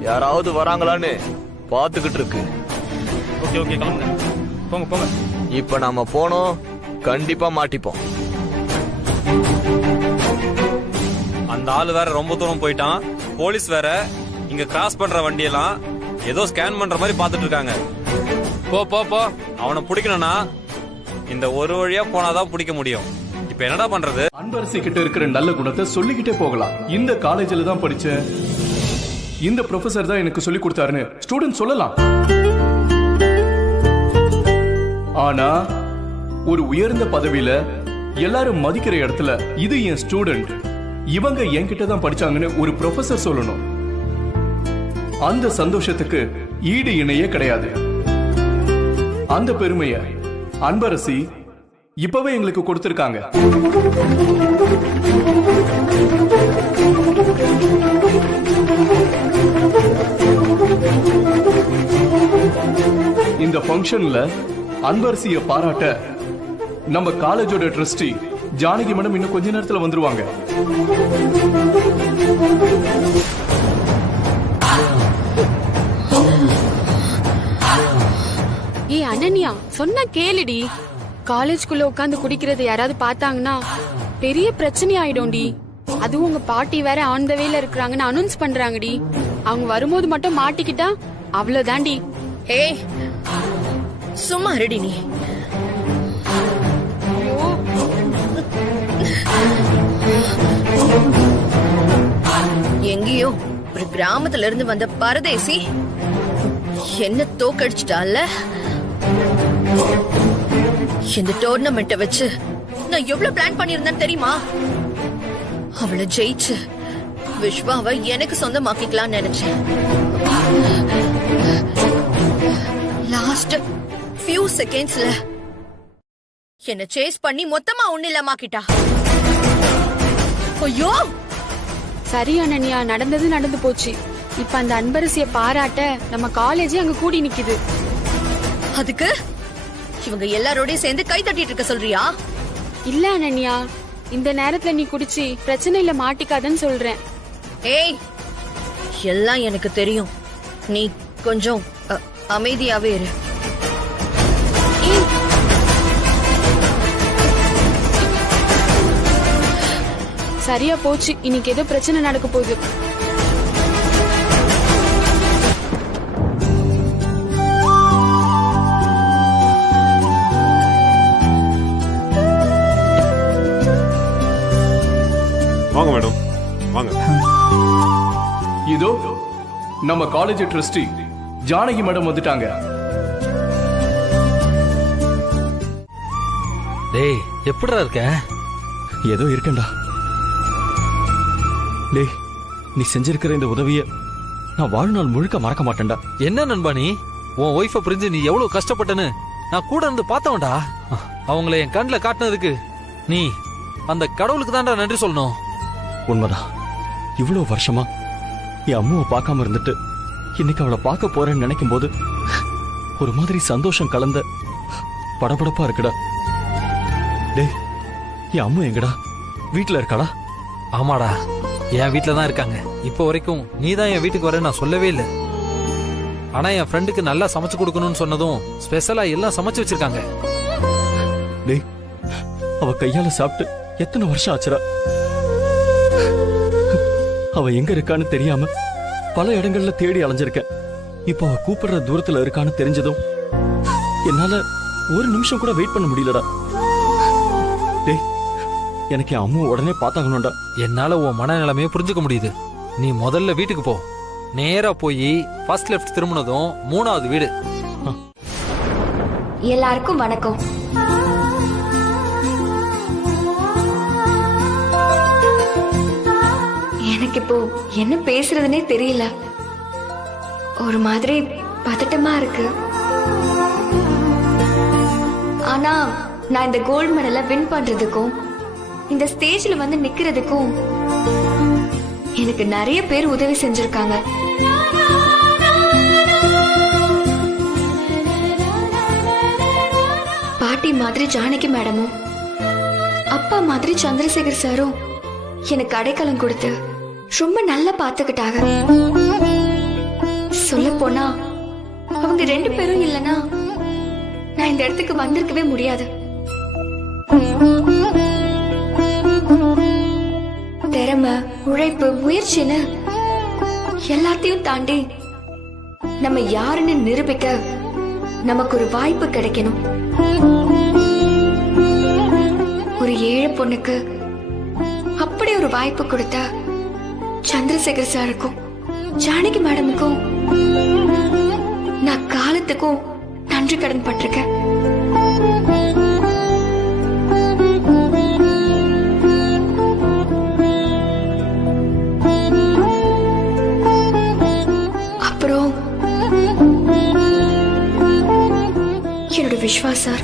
யாராவது வராங்களான்னு பாத்துக்கிட்டு இருக்கு. ஓகே ஓகே, கிளம்புங்க. போங்க போங்க. இப்ப நாம போனோம், கண்டிப்பா மாட்டிப்போம். அந்த ஆளு வேற ரொம்ப தூரம் போயிட்டான். போலீஸ் வேற இங்க கிராஸ் பண்ற வண்டியெல்லாம் ஏதோ ஸ்கேன் பண்ற மாதிரி பாத்துட்டு இருக்காங்க. போ போ போ. அவனை பிடிக்கணும்னா இந்த ஒரு வழியா போனாதான் பிடிக்க முடியும். இப்ப என்னடா பண்றது? அன்பரசி கிட்ட இருக்கிற நல்ல குணத்தை சொல்லிக்கிட்டே போகலாம். இந்த காலேஜில் தான் படிச்சேன், இந்த ப்ரொஃபசர் தான் எனக்கு சொல்லி கொடுத்தாருன்னு ஸ்டூடெண்ட் சொல்லலாம். ஆனா ஒரு உயர்ந்த பதவியில எல்லாரும் மதிக்கிற இடத்துல இது என் ஸ்டூடெண்ட், இவங்க என்கிட்ட தான் படிச்சாங்கன்னு ஒரு ப்ரொஃபசர் சொல்லணும். அந்த சந்தோஷத்துக்கு ஈடு இணையே கிடையாது. அந்த பெருமைய அன்பரசி இப்பவே எங்களுக்கு கொடுத்திருக்காங்க. இந்த ஃபங்க்ஷன்ல அன்பரசிய பாராட்ட நம்ம காலேஜோட ட்ரஸ்டி ஜானகி மேடம் இன்னும் கொஞ்ச நேரத்துல வந்துருவாங்க. ஏய் அனன்யா, சொன்னா கேளுடி. காலேஜ்குள்ள உட்காந்து குடிக்கிறது யாராவது பார்த்தாங்கன்னா பெரிய பிரச்சனை ஆயிடும்டி. அதுவும் உங்க பாட்டி வேற ஆன் த வேல இருக்கிறாங்கன்னு அனௌன்ஸ் பண்றாங்கடி. அவங்க வரும்போது மட்டும் மாட்டிக்கிட்டா அவ்வளவுதாண்டி. ஏய் சும்மா ரெடி நீ. எங்கேயோ ஒரு கிராமத்துல இருந்து வந்த பரதேசி என்ன தோக்கடிச்சிட்டால. இந்த டோர்னமெண்ட்டை வச்சு நான் எவ்வளவு பிளான் பண்ணியிருந்தேன்னு தெரியுமா? அவளை ஜெயிச்சு விஸ்வாவை எனக்கு சொந்தமாக்கிக்கலாம்னு நினைச்சேன். லாஸ்ட் ஃபியூ செகண்ட்ஸ்ல என்ன சேஸ் பண்ணி மொத்தமா ஒண்ணில்லாமாக்கிட்டா. ஐயோ! சரி அனன்யா, நடந்தது நடந்து போச்சு. இப்ப அந்த அன்பரசிய பாராட்ட நம்ம காலேஜே அங்க கூடி நிக்குது. அதுக்கு இவங்க எல்லாரோடய சேர்ந்து கை தட்டிட்டு இருக்க சொல்றியா? இல்ல அனன்யா, இந்த நேரத்துல நீ குடிச்சு பிரச்சனையில மாட்டிக்காதன்னு சொல்றேன். ஏய், எல்லாம் எனக்கு தெரியும். நீ கொஞ்சம் அமைதியாவே இரு. சரியா போச்சு. இன்னைக்கு ஏதோ பிரச்சனை நடக்க போகுது. வாங்க மேடம், வாங்க. இதோ நம்ம காலேஜ் ட்ரஸ்டி ஜானகி மேடம் வந்துட்டாங்க. டேய், எப்படிடா இருக்க? ஏதோ இருக்கேன்டா. டேய், நீ செஞ்சிருக்கிற இந்த உதவிய நான் வாழ்நாள் முழுக்க மறக்க மாட்டேன்டா. என்ன நண்பா நீ? உன் ஒய்ஃபை புரிஞ்சு நீ எவ்வளவு கஷ்டப்பட்டன்னு நான் கூட இருந்து பார்த்தவன்டா. அவங்கள என் கண்ணுல காட்டினதுக்கு நீ அந்த கடவுளுக்கு தான்டா நன்றி சொல்லணும். உண்மைதான். இவ்வளவு வருஷமா என் அம்மாவை பார்க்காம இருந்துட்டு இன்னைக்கு அவளை பார்க்க போறேன்னு நினைக்கும் போது ஒரு மாதிரி சந்தோஷம் கலந்த படபடப்பா இருக்குடா. டேய், என் அம்மா எங்கடா? வீட்டுல இருக்காளா? ஆமாடா, என் வீட்டுல தான் இருக்காங்க. இப்ப வரைக்கும் நீ தான் என் வீட்டுக்கு வர நான் சொல்லவே இல்லை. ஆனா என் ஃப்ரெண்டுக்கு நல்லா சமைச்சு கொடுக்கணும்னு சொன்னதும் ஸ்பெஷலா எல்லாம் சமைச்சு வச்சிருக்காங்க. டேய், அவ கையால சாப்பிட்டு எத்தனை வருஷம் ஆச்சுடா. அவ எங்க இருக்கான்னு தெரியாம பல இடங்கள்ல தேடி அலைஞ்சிருக்கேன். இப்ப அவ கூப்பிடுற தூரத்துல இருக்கான்னு தெரிஞ்சதும் என்னால ஒரு நிமிஷம் கூட வெயிட் பண்ண முடியலடா. டேய், எனக்கு என் அம்மா உடனே பார்த்தாங்கணும்டா. என்னால உன் மனநிலைமையை புரிஞ்சுக்க முடியுது. நீ முதல்ல வீட்டுக்கு போ. நேரா போய் ஃபர்ஸ்ட் லெஃப்ட் திரும்பினதும் 3வது வீடு. எல்லாருக்கும் வணக்கம். எனக்கு இப்போ என்ன பேசுறதுனே தெரியல. ஒரு மாதிரி பதட்டமா இருக்கு. ஆனா நான் இந்த கோல்டு மெடலை வின் பண்றதுக்கும் இந்த ஸ்டேஜ்ல வந்து நிக்கிறதுக்கும் எனக்கு நிறைய பேர் உதவி செஞ்சிருக்காங்க. பாட்டி மாதிரி ஜானகி மேடமும் அப்பா மாதிரி சந்திரசேகர் சாரும் எனக்கு அடைக்கலம் கொடுத்து ரொம்ப நல்லா பாத்துக்கிட்டாங்க. சொல்ல போனா அவங்க 2 பேரும் இல்லனா நான் இந்த இடத்துக்கு வந்திருக்கவே முடியாது. திறமை, உழைப்பு, முயற்சின்னு எல்லாத்தையும் தாண்டி நம்ம யாருன்னு நிரூபிக்க நமக்கு ஒரு வாய்ப்பு கிடைக்கணும். ஒரு ஏழை பொண்ணுக்கு அப்படி ஒரு வாய்ப்பு கொடுத்த சந்திரசேகர் சாருக்கும் ஜானகி மேடமுக்கும் நான் காலத்துக்கும் நன்றி கடன் பட்டிருக்கேன். அப்புறம் என்னோட விஸ்வா சார்.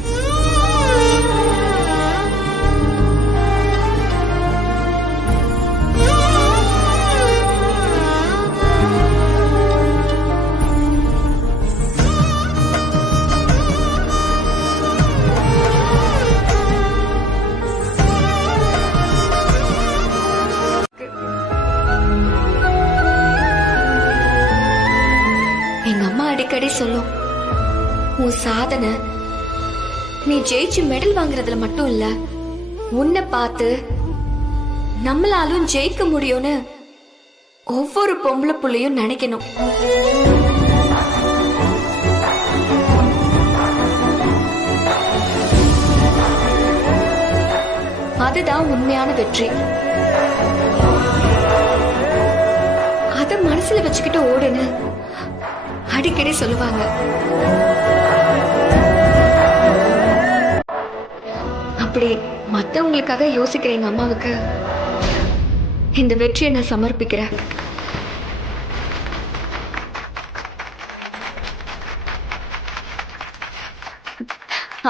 சொல்லும். உன் சாதனை நீ ஜெயிச்சு மெடல் வாங்குறதுல மட்டும் இல்ல, உன்னை பார்த்து நம்மளாலும் ஜெயிக்க முடியும்னு ஒவ்வொரு பொம்பளை புள்ளையும் நினைக்கணும். அதுதான் உண்மையான வெற்றி. அத மனசுல வச்சுக்கிட்டு ஓடுன்னு அடிக்கடி சொல்லுவாங்க. அப்படி மத்தவங்களுக்காக யோசிக்கிற எங்க அம்மாவுக்கு இந்த வெற்றியை நான் சமர்ப்பிக்கிறேன்.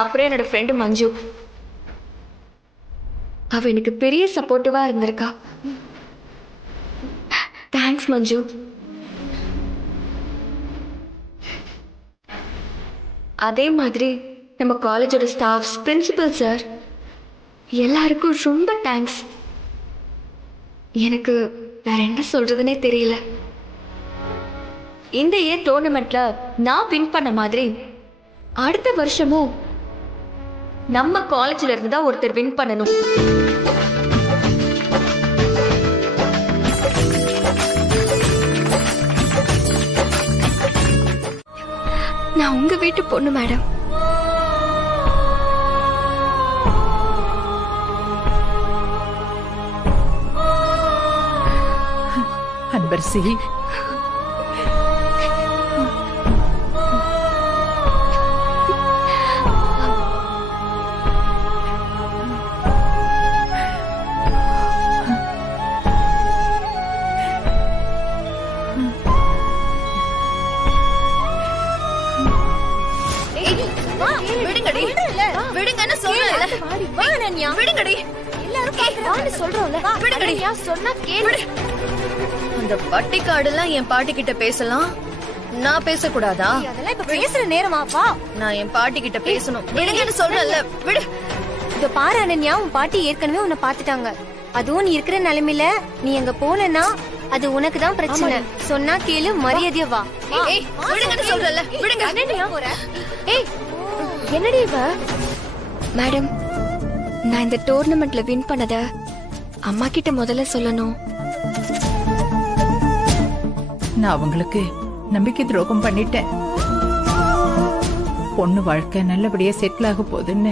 அப்புறம் என்னோட ஃப்ரெண்டு மஞ்சு, அவ எனக்கு பெரிய சப்போர்ட்டிவா இருந்திருக்கா. தேங்க்ஸ் மஞ்சு. அதே மாதிரி நம்ம காலேஜோட ஸ்டாஃப்ஸ், பிரின்சிபல் சார் எல்லாருக்கும் ரொம்ப தேங்க்ஸ். எனக்கு வேற என்ன சொல்றதுன்னே தெரியல. இந்த இயர் டோர்னமெண்ட்ல நான் வின் பண்ண மாதிரி அடுத்த வருஷமும் நம்ம காலேஜ்ல இருந்து தான் ஒருத்தர் வின் பண்ணணும். நான் உங்க வீட்டு பொண்ணு மேடம். அன்பரசி, அந்த பட்டிக்காடுலாம் என் பாட்டி கிட்ட பேசலாம், நான் பேசக்கூடாதா? அதெல்லாம் இப்ப பேசுற நேரமா? வா, நான் என் பாட்டி கிட்ட பேசணும். விடுங்கன்னு சொல்றேன்ல, விடு. இத பாரு அனன்யா, உன் பாட்டி ஏற்கனவே உன்னை பாத்துட்டாங்க. அதுவும் நீ இருக்கிற நிலைமையில நீ அங்க போனா அது உனக்கு தான் பிரச்சனை. சொன்னா கேளு, மரியாதையா வா. விடுங்கன்னு சொல்றேன்ல, விடுங்க. அனன்யா, ஏய் என்னடி இவ? மேடம், நான் இந்த டோர்னமெண்ட்ல வின் பண்ணத அம்மா கிட்ட முதல்ல சொல்லணும். நான் அவங்களுக்கு நம்பிக்கை துரோகம் பண்ணிட்டேன். பொண்ணு வாழ்க்கை நல்லபடியா செட்டில் ஆக போகுதுன்னு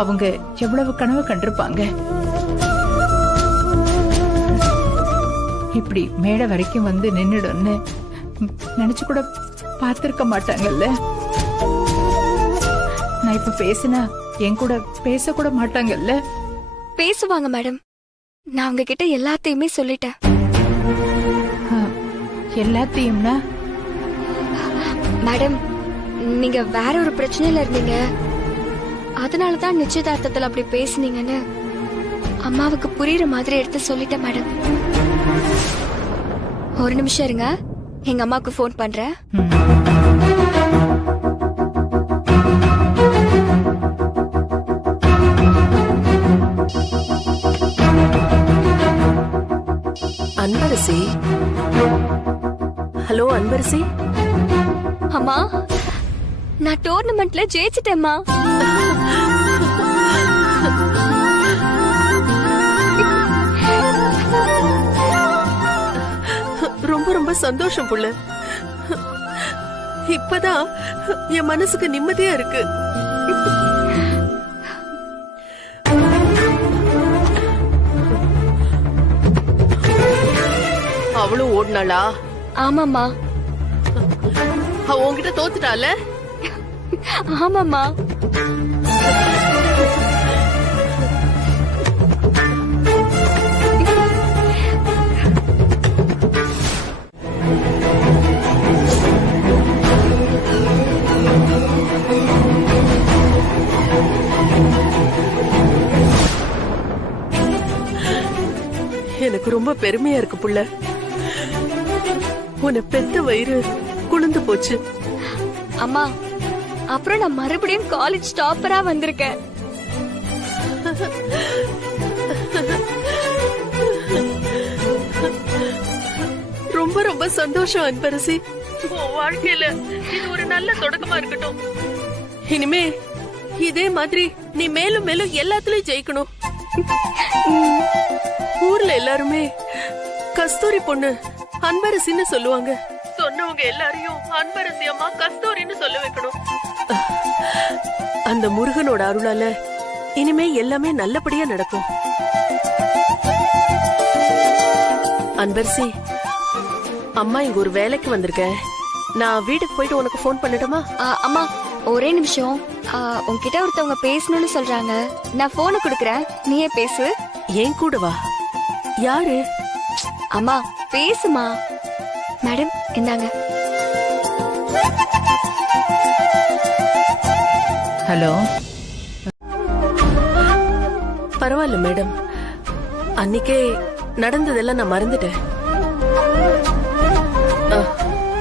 அவங்க எவ்வளவு கனவு கண்டிருப்பாங்க. இப்படி மேடை வரைக்கும் வந்து நின்னுடும்னு நினைச்சு கூட பார்த்திருக்க மாட்டாங்கல்ல. நான் இப்ப பேசினா என் கூட பேசக்கூட மாட்டாங்கல்ல. பேசுவாங்க மேடம். நான் அவங்க கிட்ட எல்லாத்தையுமே சொல்லிட்டேன். எல்லாத்தையும்னா? மேடம், நீங்க வேற ஒரு பிரச்சனையில இருந்தீங்க, அதனாலதான் நிச்சயதார்த்தத்துல அப்படி பேசுனீங்கன்னு அம்மாவுக்கு புரியுற மாதிரி எடுத்து சொல்லிட்டேன் மேடம். ஒரு நிமிஷம் இருங்க, எங்க அம்மாவுக்கு போன் பண்றேன். அன்பரசி, ஹலோ அன்பரசி. அம்மா, நான் டோர்னமெண்ட்ல ஜெயிச்சிட்டேம்மா. ரொம்ப ரொம்ப சந்தோஷம் புள்ள. இப்பதான் என் மனசுக்கு நிம்மதியா இருக்கு. அவளும் ஓடினாளா? ஆமாம்மா. அவ உன்கிட்ட தோத்துட்டால? ஆமாம்மா. எனக்கு ரொம்ப பெருமையா இருக்கு புள்ள. உன்னை பெத்த வயிறு குளிர்ந்து போச்சு. அம்மா, அப்புறம் நான் மறுபடியும் காலேஜ் டாப்பரா வந்திருக்கேன். ரொம்ப ரொம்ப சந்தோஷம் அன்பரசி. உன் வாழ்க்கையில இது ஒரு நல்ல தொடக்கமா இருக்கட்டும். இனிமே இதே மாதிரி நீ மேலும் மேலும் எல்லாத்துலயும் ஜெயிக்கணும். ஊர்ல எல்லாருமே கஸ்தூரி பொண்ணு அன்பரசின்னு சொல்லுவாங்க. சொன்னவங்க எல்லாரையும் அன்பரசி அம்மா கஸ்தூரின்னு சொல்ல வைக்கணும். அந்த முருகனோட அருளால இனிமே எல்லாமே நல்லபடியா நடக்கும். அன்பரசி, அம்மா இங்க ஒரு வேலைக்கு வந்திருக்கேன். நான் வீட்டுக்கு போயிட்டு உனக்கு ஃபோன் பண்ணட்டுமா? அம்மா ஒரே நிமிஷம். உன்கிட்ட ஒருத்தவங்க பேசணும்னு சொல்றாங்க. நான் போனை கொடுக்கறேன், நீயே பேசு. ஏன் கூட வா. யாரு? அம்மா பேசுமா. மேடம் இந்தாங்க. ஹலோ. பரவாயில்ல மேடம், அன்னைக்கே நடந்ததெல்லாம் நான் மறந்துட்டேன்.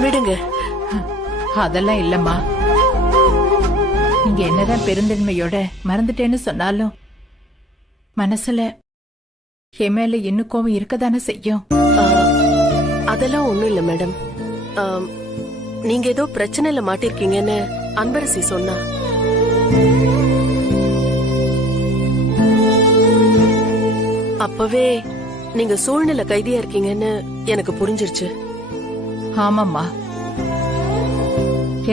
விடுங்க. அதெல்லாம் இல்லம்மா. நீங்க என்னதான் பெருந்தன்மையோட மறந்துட்டேன்னு சொன்னாலும் மனசுல என் மேல இன்னும் கோவம் இருக்கதானே செய்யும். அதெல்லாம் ஒண்ணும் இல்ல மேடம். நீங்க ஏதோ பிரச்சனையில மாட்டிருக்கீங்கன்னு அன்பரசி சொன்னா. அப்பவே நீங்க சூழ்நிலை கைதியா இருக்கீங்கன்னு எனக்கு புரிஞ்சிருச்சு. ஆமாம்மா,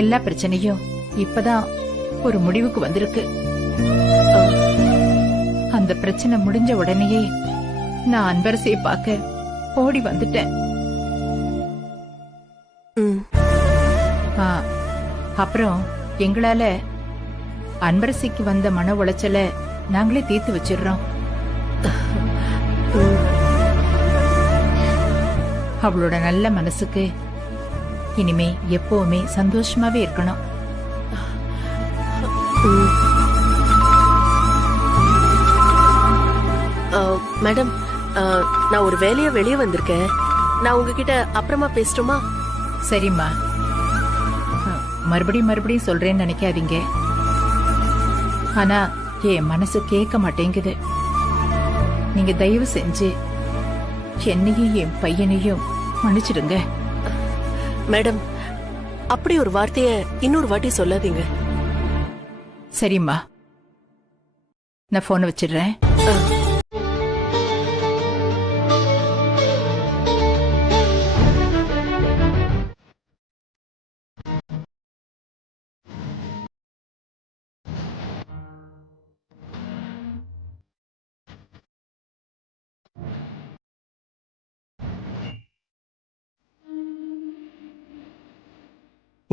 எல்லா பிரச்சனையும் இப்பதான் ஒரு முடிவுக்கு வந்திருக்கு. அந்த பிரச்சனை முடிஞ்ச உடனேயே நான் அன்பரசியை பார்க்க ஓடி வந்துட்டேன். அப்புறம் எங்களால அன்பரசிக்கு வந்த மன உளைச்சலை நாங்களே தீர்த்து வச்சிடுறோம். அவளோட நல்ல மனசுக்கு இனிமே எப்பவுமே சந்தோஷமாவே இருக்கணும். மேடம், நான் ஒரு வேலையா வெளியே வந்திருக்கேன். நான் உங்ககிட்ட அப்புறமா பேசட்டுமா? சரிம்மா. மறுபடியும் சொல்றேன்னு நினைக்காதீங்க. ஆனா என் மனசு கேட்க மாட்டேங்குது. நீங்க தயவு செஞ்சு என்னையும் என் பையனையும் மன்னிச்சிடுங்க. மேடம், அப்படி ஒரு வார்த்தைய இன்னொரு வாட்டி சொல்லாதீங்க. சரிம்மா, நான் போனை வச்சிடுறேன்.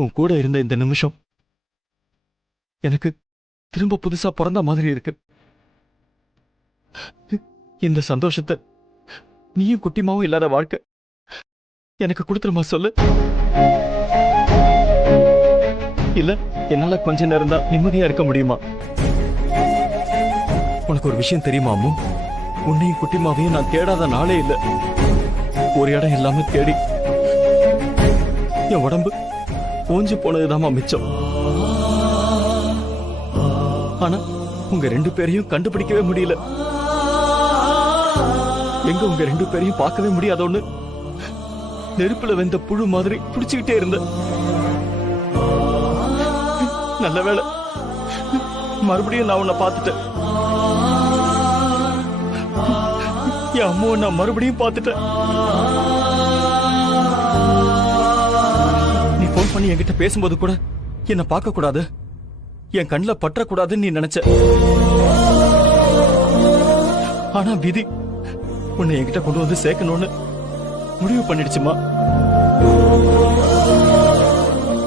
உன் கூட இருந்த இந்த நிமிஷம் எனக்கு திரும்ப புதுசா பிறந்த மாதிரி இருக்கு. இந்த சந்தோஷத்தை நீயும் குட்டிமாவும் இல்லாத வாழ்க்கை எனக்கு கொடுத்துருமா சொல்லு. இல்ல என்னால கொஞ்ச நேரம் தான் நிம்மதியா இருக்க முடியுமா? உனக்கு ஒரு விஷயம் தெரியுமா அம்மு? உன்னையும் குட்டிமாவையும் நான் தேடாத நாளே இல்ல. ஒரு இடம் எல்லாமே தேடி என் உடம்பு ஓஞ்சு போனதுதாமா மிச்சம். ஆனா உங்க ரெண்டு பேரையும் கண்டுபிடிக்கவே முடியல. எங்க உங்க ரெண்டு பேரையும் பார்க்கவே முடியாதோன்னு நெருப்புல வெந்த புழு மாதிரி பிடிச்சுக்கிட்டே இருந்த. நல்ல வேளை மறுபடியும் நான் உன்னை பார்த்துட்டேன். என் அம்மாவை நான் மறுபடியும் பார்த்துட்டேன். நீ போன் பண்ணி என்கிட்ட பேசும்போது கூட என்ன பார்க்க கூடாது, என் கண்ணுல பற்றக்கூடாதுன்னு நீ நினைச்ச. ஆனா விதி உன்னை என்கிட்ட கொண்டு வந்து சேர்க்கணும்னு முடிவு பண்ணிடுச்சுமா.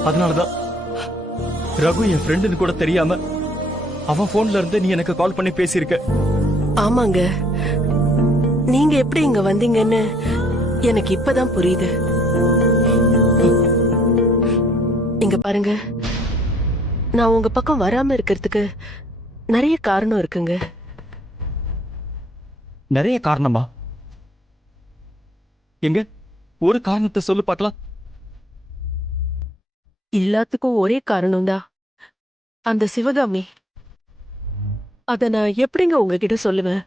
அதனாலதான் ரகு என் ஃப்ரெண்டுன்னு கூட தெரியாம அவன் போன்ல இருந்து நீ எனக்கு கால் பண்ணி பேசியிருக்க. ஆமாங்க, நீங்க எப்படி இங்க வந்தீங்கன்னு எனக்கு இப்பதான் புரியுது. இங்க பாருங்க, நான் உங்க பக்கம் வராம இருக்கிறதுக்கு நிறைய காரணம் இருக்குங்க. நிறைய காரணமா? எங்க ஒரு காரணத்தை சொல்லு பார்க்கலாம். எல்லாத்துக்கும் ஒரே காரணம் தான், அந்த சிவகாமி. அத நான் எப்படிங்க உங்ககிட்ட சொல்லுவேன்?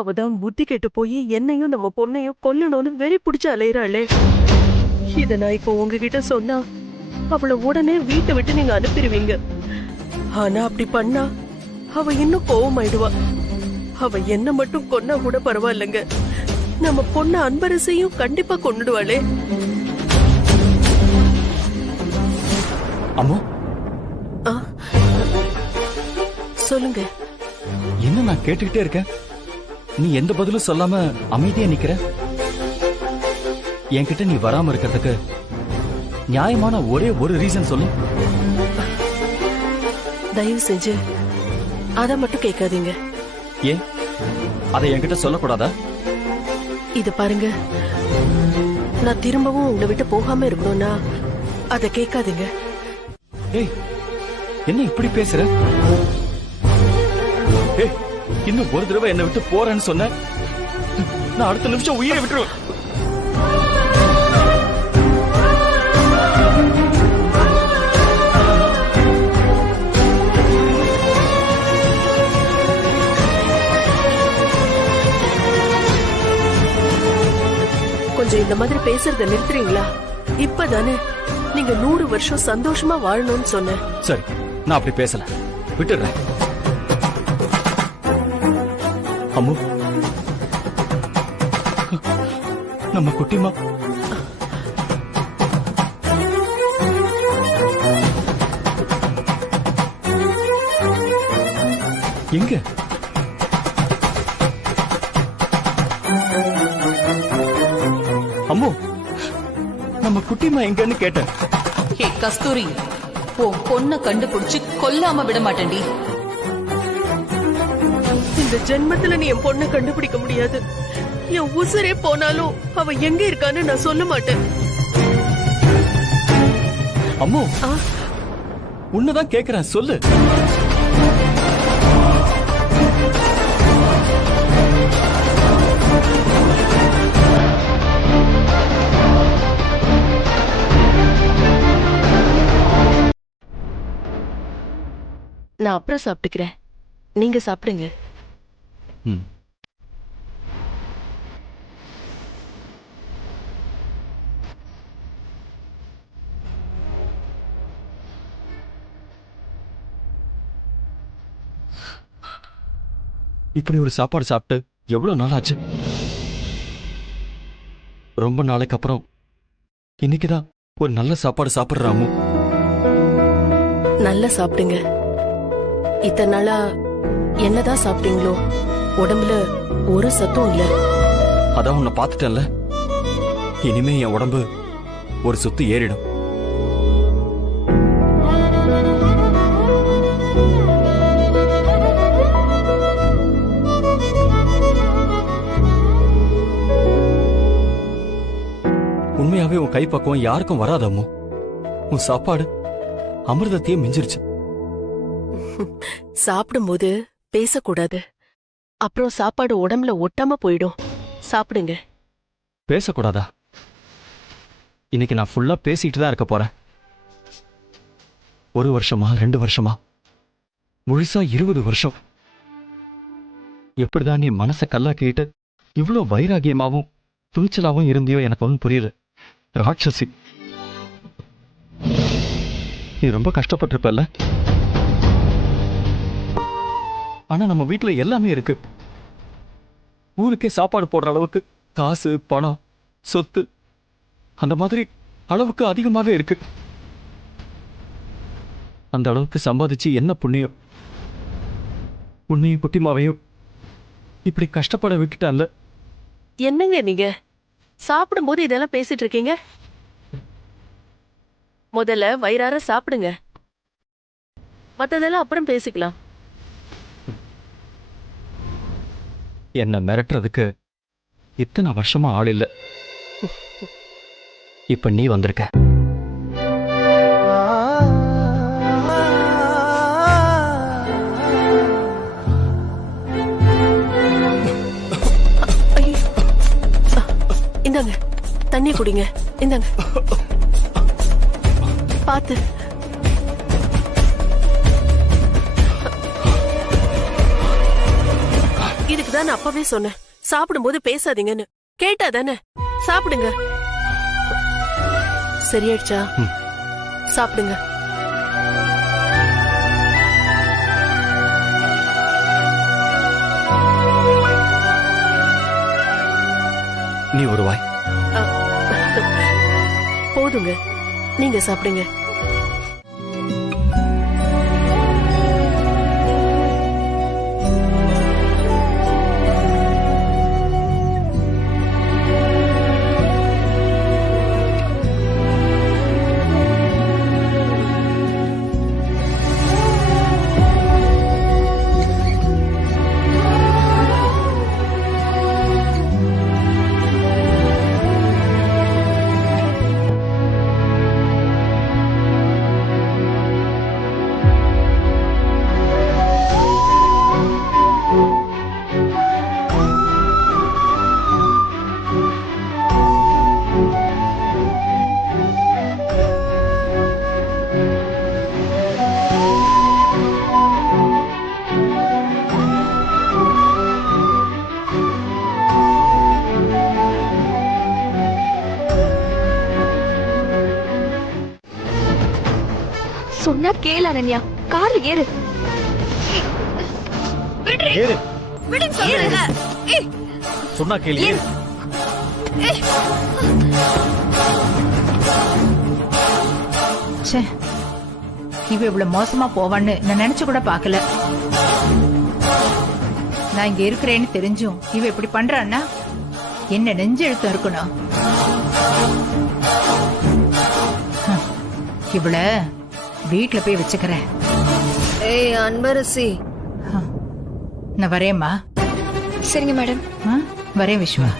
அவதான் புத்தி கெட்டு போய் என்னையும் நம்ம பொண்ணையும் கொல்லணும்னு வெறி பிடிச்சு அலையிறாளே. இத நான் இப்போ உங்ககிட்ட சொன்னா அவளை உடனே வீட்டை விட்டு நீங்க அனுப்பிடுவீங்க. ஆனா அப்படி பண்ணா அவ இன்னும் கோவமாயிடுவா. அவ என்ன மட்டும் கொன்னா கூட பரவாயில்லைங்க, நம்ம பொண்ணு அன்பரசையும் கண்டிப்பா கொன்னுடுவாளே. அம்மா சொல்லுங்க. என்ன நான் கேட்டுக்கிட்டே இருக்கேன், நீ எந்த பதிலும் சொல்லாம அமைதியா நிக்கிற. என்கிட்ட நீ வராம இருக்கிறதுக்கு நியாயமான ஒரே ஒரு ரீசன் சொல்லு. தயவு செஞ்சு அத மட்டும் கேட்காதீங்க. ஏன் அதை என்கிட்ட சொல்லக்கூடாதா? இத பாருங்க, நான் திரும்பவும் உங்களை விட்டு போகாம இருக்கணும்னா அத கேட்காதீங்க. ஏய், என்ன இப்படி பேசுற? ஏய், இன்னும் ஒரு தடவை என்னை விட்டு போறேன்னு சொன்ன, நான் அடுத்த நிமிஷம் உயிரை விட்டுருவேன். கொஞ்சம் இந்த மாதிரி பேசுறத நிறுத்துறீங்களா? இப்பதானே நீங்க 100 வருஷம் சந்தோஷமா வாழணும்னு சொன்னேன். சரி, நான் அப்படி பேசல, விட்டுடுறேன். அம்மு, நம்ம குட்டிமா எங்க? அம்மு, நம்ம குட்டிமா எங்கன்னு கேட்டேன். ஹே கஸ்தூரி, உன் பொண்ணை கண்டுபிடிச்சு கொல்லாம விட மாட்டேன்டி. இந்த ஜென்மத்துல நீ என் பொண்ணை கண்டுபிடிக்க முடியாது. என் உசுரே போனாலும் அவ எங்க இருக்கான்னு நான் சொல்ல மாட்டேன். அம்மு, உன்னதான் கேக்குறேன், சொல்லு. நான் அப்புறம் சாப்பிட்டுக்கிறேன், நீங்க சாப்பிடுங்க. இப்படி ஒரு சாப்பாடு சாப்பிட்டு எவ்வளவு நாள் ஆச்சு? ரொம்ப நாளைக்கு அப்புறம் இன்னைக்குதான் ஒரு நல்ல சாப்பாடு சாப்பிடுற அம்மு. நல்லா சாப்பிடுங்க. இத்தனை நாளா என்னதான் சாப்பிட்டீங்களோ, உடம்புல ஒரு சத்தும் இல்ல. அதான் உன்னை பார்த்துட்டேன்ல, இனிமே என் உடம்பு ஒரு சுத்து ஏறிடும். உண்மையாவே உன் கைப்பக்குவம் யாருக்கும் வராது அம்மு. உன் சாப்பாடு அமிர்தத்தையே மிஞ்சிருச்சு. சாப்பிடும்போது பேசக்கூடாது, அப்புறம் சாப்பாடு உடம்புல ஒட்டாம போயிடும். சாப்பிடுங்க. பேசக்கூடாதா? இன்னைக்கு நான் ஃபுல்லா பேசிட்டு தான் இருக்க போறேன். 1 வருஷமா 2 வருஷமா முழுசா 20 வருஷம். எப்படிதான் நீ மனசை கல்லாக்கிட்டு இவ்வளோ வைராகியமாவும் துணிச்சலாவும் இருந்தியோ எனக்கு ஒன்றும் புரியல. ராட்சசி, நீ ரொம்ப கஷ்டப்பட்டிருப்பல்ல. ஆனா நம்ம வீட்டுல எல்லாமே இருக்கு. ஊருக்கே சாப்பாடு போடுற அளவுக்கு காசு, பணம், சொத்து அந்த மாதிரி அளவுக்கு அதிகமாவே இருக்கு. அந்த அளவுக்கு சம்பாதிச்சு என்ன புண்ணியம்? உன்னையும் குட்டிமாவையும் இப்படி கஷ்டப்பட விட்டுட்டான்ல. என்னங்க நீங்க சாப்பிடும்போது இதெல்லாம் பேசிட்டு இருக்கீங்க? முதல்ல வயிறார சாப்பிடுங்க, மத்ததெல்லாம் அப்புறம் பேசிக்கலாம். என்ன மிரட்டுறதுக்கு இத்தனை வருஷமா ஆள் இல்ல. இப்ப நீ வந்திருக்க. இந்தாங்க தண்ணி குடிங்க. இந்தாங்க, பாத்து. இதுக்கு அதுதான் நான் அப்பவே சொன்னேன், சாப்பிடும்போது பேசாதீங்கன்னு. கேட்டா தானே? சாப்பிடுங்க. சரியாயிடுச்சா? சாப்பிடுங்க. நீ ஒரு வாய். போதுங்க, நீங்க சாப்பிடுங்க. சொன்னா கேளு அனன்யா, கார்ல ஏறு. ஏறு. ஏறுங்க. சொன்னா கேளு. ஏறு. ச்சே, இவ இவ்வளவு மோசமா போவான்னு நான் நினைச்சு கூட பாக்கல. நான் இங்க இருக்கிறேன்னு தெரிஞ்சும் இவ இப்படி பண்றான்னா என்ன நெஞ்சு எழுத்தம் இருக்கணும். இவள வீட்டுல போய் வச்சுக்கிறேன். ஏய் அன்பரசி, நான் வரேம்மா. சரிங்க மேடம். வரேன் விஸ்வா.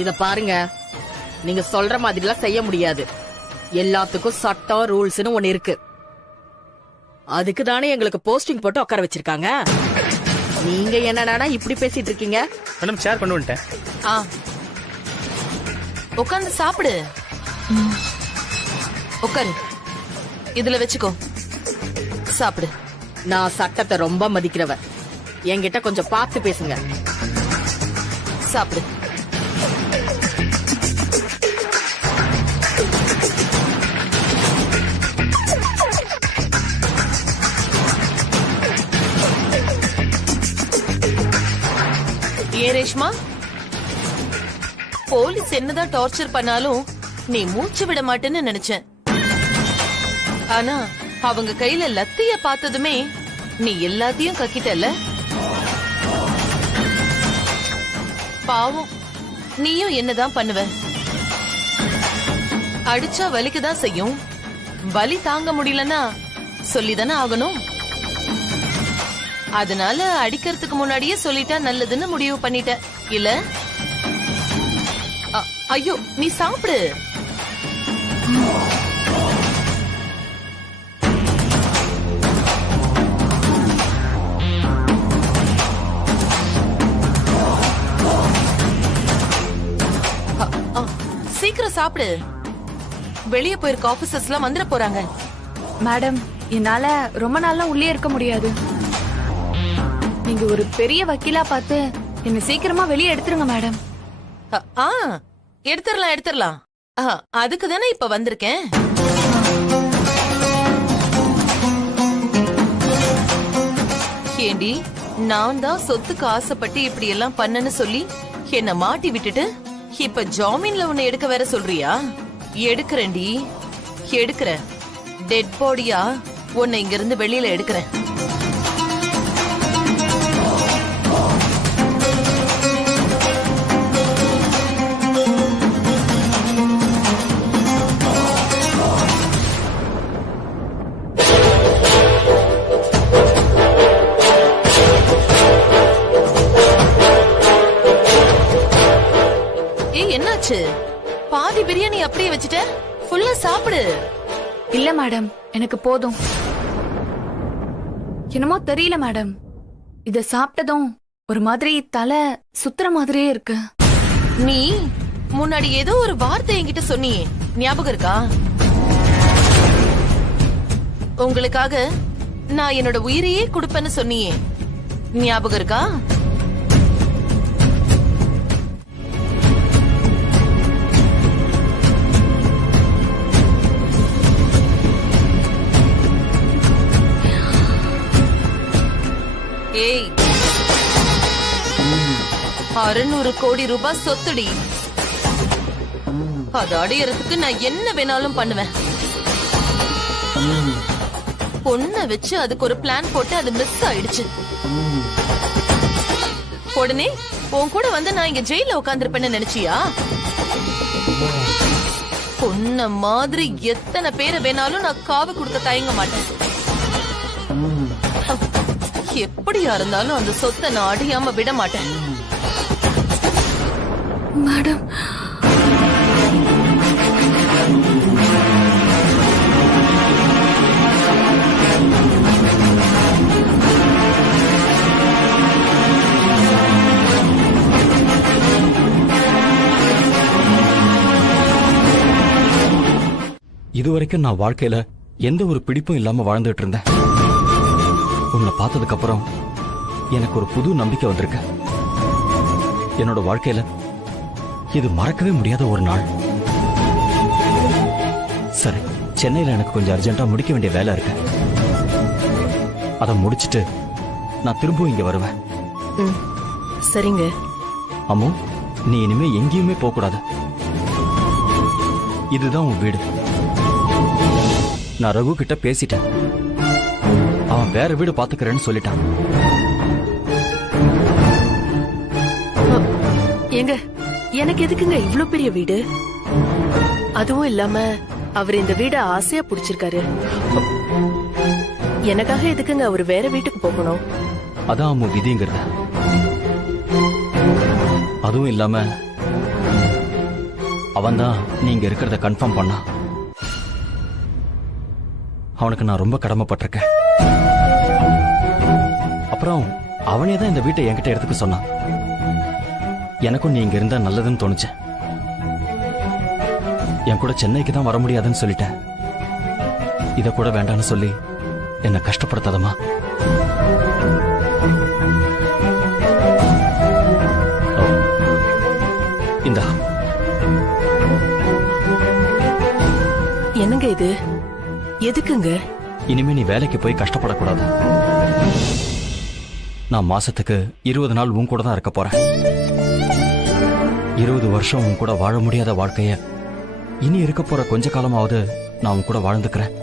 இத பாருங்க, நீங்க சொல்ற மாதிரிலாம் செய்ய முடியாது. எல்லாத்துக்கும் சட்டம் ரூல்ஸ்னு ஒண்ணு இருக்கு. அதுக்கு தானே எங்களுக்கு போஸ்டிங் போட்டு உட்கார வச்சிருக்காங்க. நீங்க என்னடா இப்படி பேசிட்டு இருக்கீங்க? மேடம் ஷேர் பண்ண வந்துட்டேன். உட்கார்ந்து சாப்பிடு. உட்காரு, இதுல வச்சுக்கோ, சாப்பிடு. நான் சட்டத்தை ரொம்ப மதிக்கிறவ. என்கிட்ட கொஞ்சம் பார்த்து பேசுங்க. சாப்பிடு. ஏ ரேஷ்மா, போலீஸ் என்னதான் டார்ச்சர் பண்ணாலும் நீ மூச்சு விட மாட்டேன்னு நினைச்சேன். ஆனா அவங்க கையில லத்திய பார்த்ததுமே நீ எல்லாத்தையும் கக்கிட்டல. பாவம், நீயும் என்னதான் பண்ணுவ? அடிச்சா வலிக்குதான் செய்யும். வலி தாங்க முடியலன்னா சொல்லிதானே ஆகணும். அதனால அடிக்கிறதுக்கு முன்னாடியே சொல்லிட்டா நல்லதுன்னு முடிவு பண்ணிட்ட இல்ல? ஐயோ, நீ சாப்பிடு. சீக்கிரம் சாப்பிடு. வெளியே போயிருக்க ஆபீசர்ஸ் எல்லாம் வந்துட போறாங்க. மேடம், என்னால ரொம்ப நாளா உள்ளே இருக்க முடியாது. நீங்க ஒரு பெரிய வக்கீலா பார்த்து என்ன சீக்கிரமா வெளியே எடுத்துருங்க மேடம். எடுத்துடலாம். அதுக்கு தானே இப்ப வந்திருக்கேன். ஏண்டி, நான் தான் சொத்துக்கு ஆசைப்பட்டு இப்படி எல்லாம் பண்ணன்னு சொல்லி என்ன மாட்டி விட்டுட்டு இப்ப ஜாமீன்ல உன்னை எடுக்க வேற சொல்றியா? எடுக்கிறேன்டி, எடுக்கிறேன். டெட் பாடியா உன்னை இங்க இருந்து வெளியில எடுக்கிறேன். என்னாச்சு? பாதி பிரியாணி அப்படியே வச்சுட்ட, ஃபுல்லா சாப்பிடு. இல்ல மேடம், எனக்கு போதும். என்னமோ தெரியல மேடம், இத சாப்பிட்டதும் ஒரு மாதிரி தலை சுத்துற மாதிரியே இருக்கு. நீ முன்னாடி ஏதோ ஒரு வார்த்தை என்கிட்ட சொன்னியே, ஞாபகம் இருக்கா? உங்களுக்காக நான் என்னோட உயிரையே கொடுப்பேன்னு சொன்னியே, ஞாபகம் இருக்கா? ஏய், 600 கோடி ரூபாய் சொத்துடி. அது அடையறதுக்கு நான் என்ன வேணாலும் பண்ணுவேன். பொண்ண வச்சு அதுக்கு ஒரு பிளான் போட்டு அது மிஸ் ஆயிடுச்சு. உடனே உன் கூட வந்து நான் இங்க ஜெயில உட்கார்ந்திருப்பேன்னு நினைச்சியா? பொண்ண மாதிரி எத்தனை பேரை வேணாலும் நான் காவு கொடுக்க தயங்க மாட்டேன். எப்படியா இருந்தாலும் அந்த சொத்தை நான் அடையாம விட மாட்டேன். மேடம், இதுவரைக்கும் நான் வாழ்க்கையில எந்த ஒரு பிடிப்பும் இல்லாம வாழ்ந்துட்டு இருந்தேன். உன்னை பார்த்ததுக்கு அப்புறம் எனக்கு ஒரு புது நம்பிக்கை வந்திருக்கு. என்னோட வாழ்க்கையில இது மறக்கவே முடியாத ஒரு நாள். சரி, சென்னையில எனக்கு கொஞ்சம் அர்ஜென்ட்டா முடிக்க வேண்டிய வேலை இருக்கு. அதை முடிச்சிட்டு நான் திரும்பவும் இங்க வருவேன். சரிங்க. அம்மு, நீ இனிமே எங்கேயுமே போக கூடாது. இதுதான் உன் வீடு. நான் ரகு கிட்ட பேசிட்டேன். அவன் வேற வீடு பாத்துக்கிறேன்னு சொல்லிட்டான். ஏங்க, எனக்கு எதுக்குங்க இவ்ளோ பெரிய வீடு? அதுவும் இல்லாம அவர் இந்த வீட ஆசையா புடிச்சிருக்காரு. எனக்காக எதுக்குங்க அவர் வேற வீட்டுக்கு போகணும்? அதான் அம்மு விதிங்கிறத. அதுவும் இல்லாம அவன் தான் நீங்க இருக்கிறத கன்ஃபார்ம் பண்ணா. அவனுக்கு நான் ரொம்ப கடமைப்பட்டிருக்கேன். அப்புறம் அவனே தான் இந்த வீட்டை என்கிட்ட எடுத்துக்க சொன்னான். எனக்கும் நீ இங்க இருந்தா நல்லதுன்னு தோணுச்சு. என் கூட சென்னைக்கு தான் வர முடியாதுன்னு சொல்லிட்டேன். இத கூட வேண்டான்னு சொல்லி என்ன கஷ்டப்படுத்தாதமா. இந்தா. என்னங்க இது? எதுக்குங்க? இனிமே நீ வேலைக்கு போய் கஷ்டப்படக்கூடாது. நான் மாசத்துக்கு 20 நாள் உன் கூட தான் இருக்க போறேன். 20 வருஷம் உன் கூட வாழ முடியாத வாழ்க்கைய இனி இருக்க போற கொஞ்ச காலமாவது நான் உன் கூட வாழ்ந்துக்கிறேன்.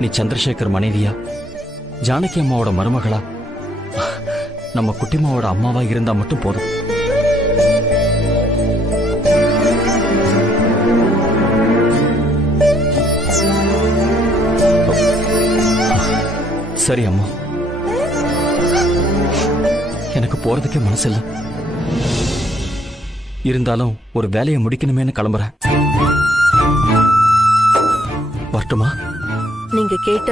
நீ சந்திரசேகர் மனைவியா, ஜானகி அம்மாவோட மருமகளா, நம்ம குட்டிமாவோட அம்மாவா இருந்தா மட்டும் போதும். சரி அம்மா, எனக்கு போறதுக்கே மனசு இல்ல. இருந்தாலும் ஒரு வேலையை முடிக்கணுமேனு கிளம்புறேன். வரட்டுமா? நீங்க கேட்ட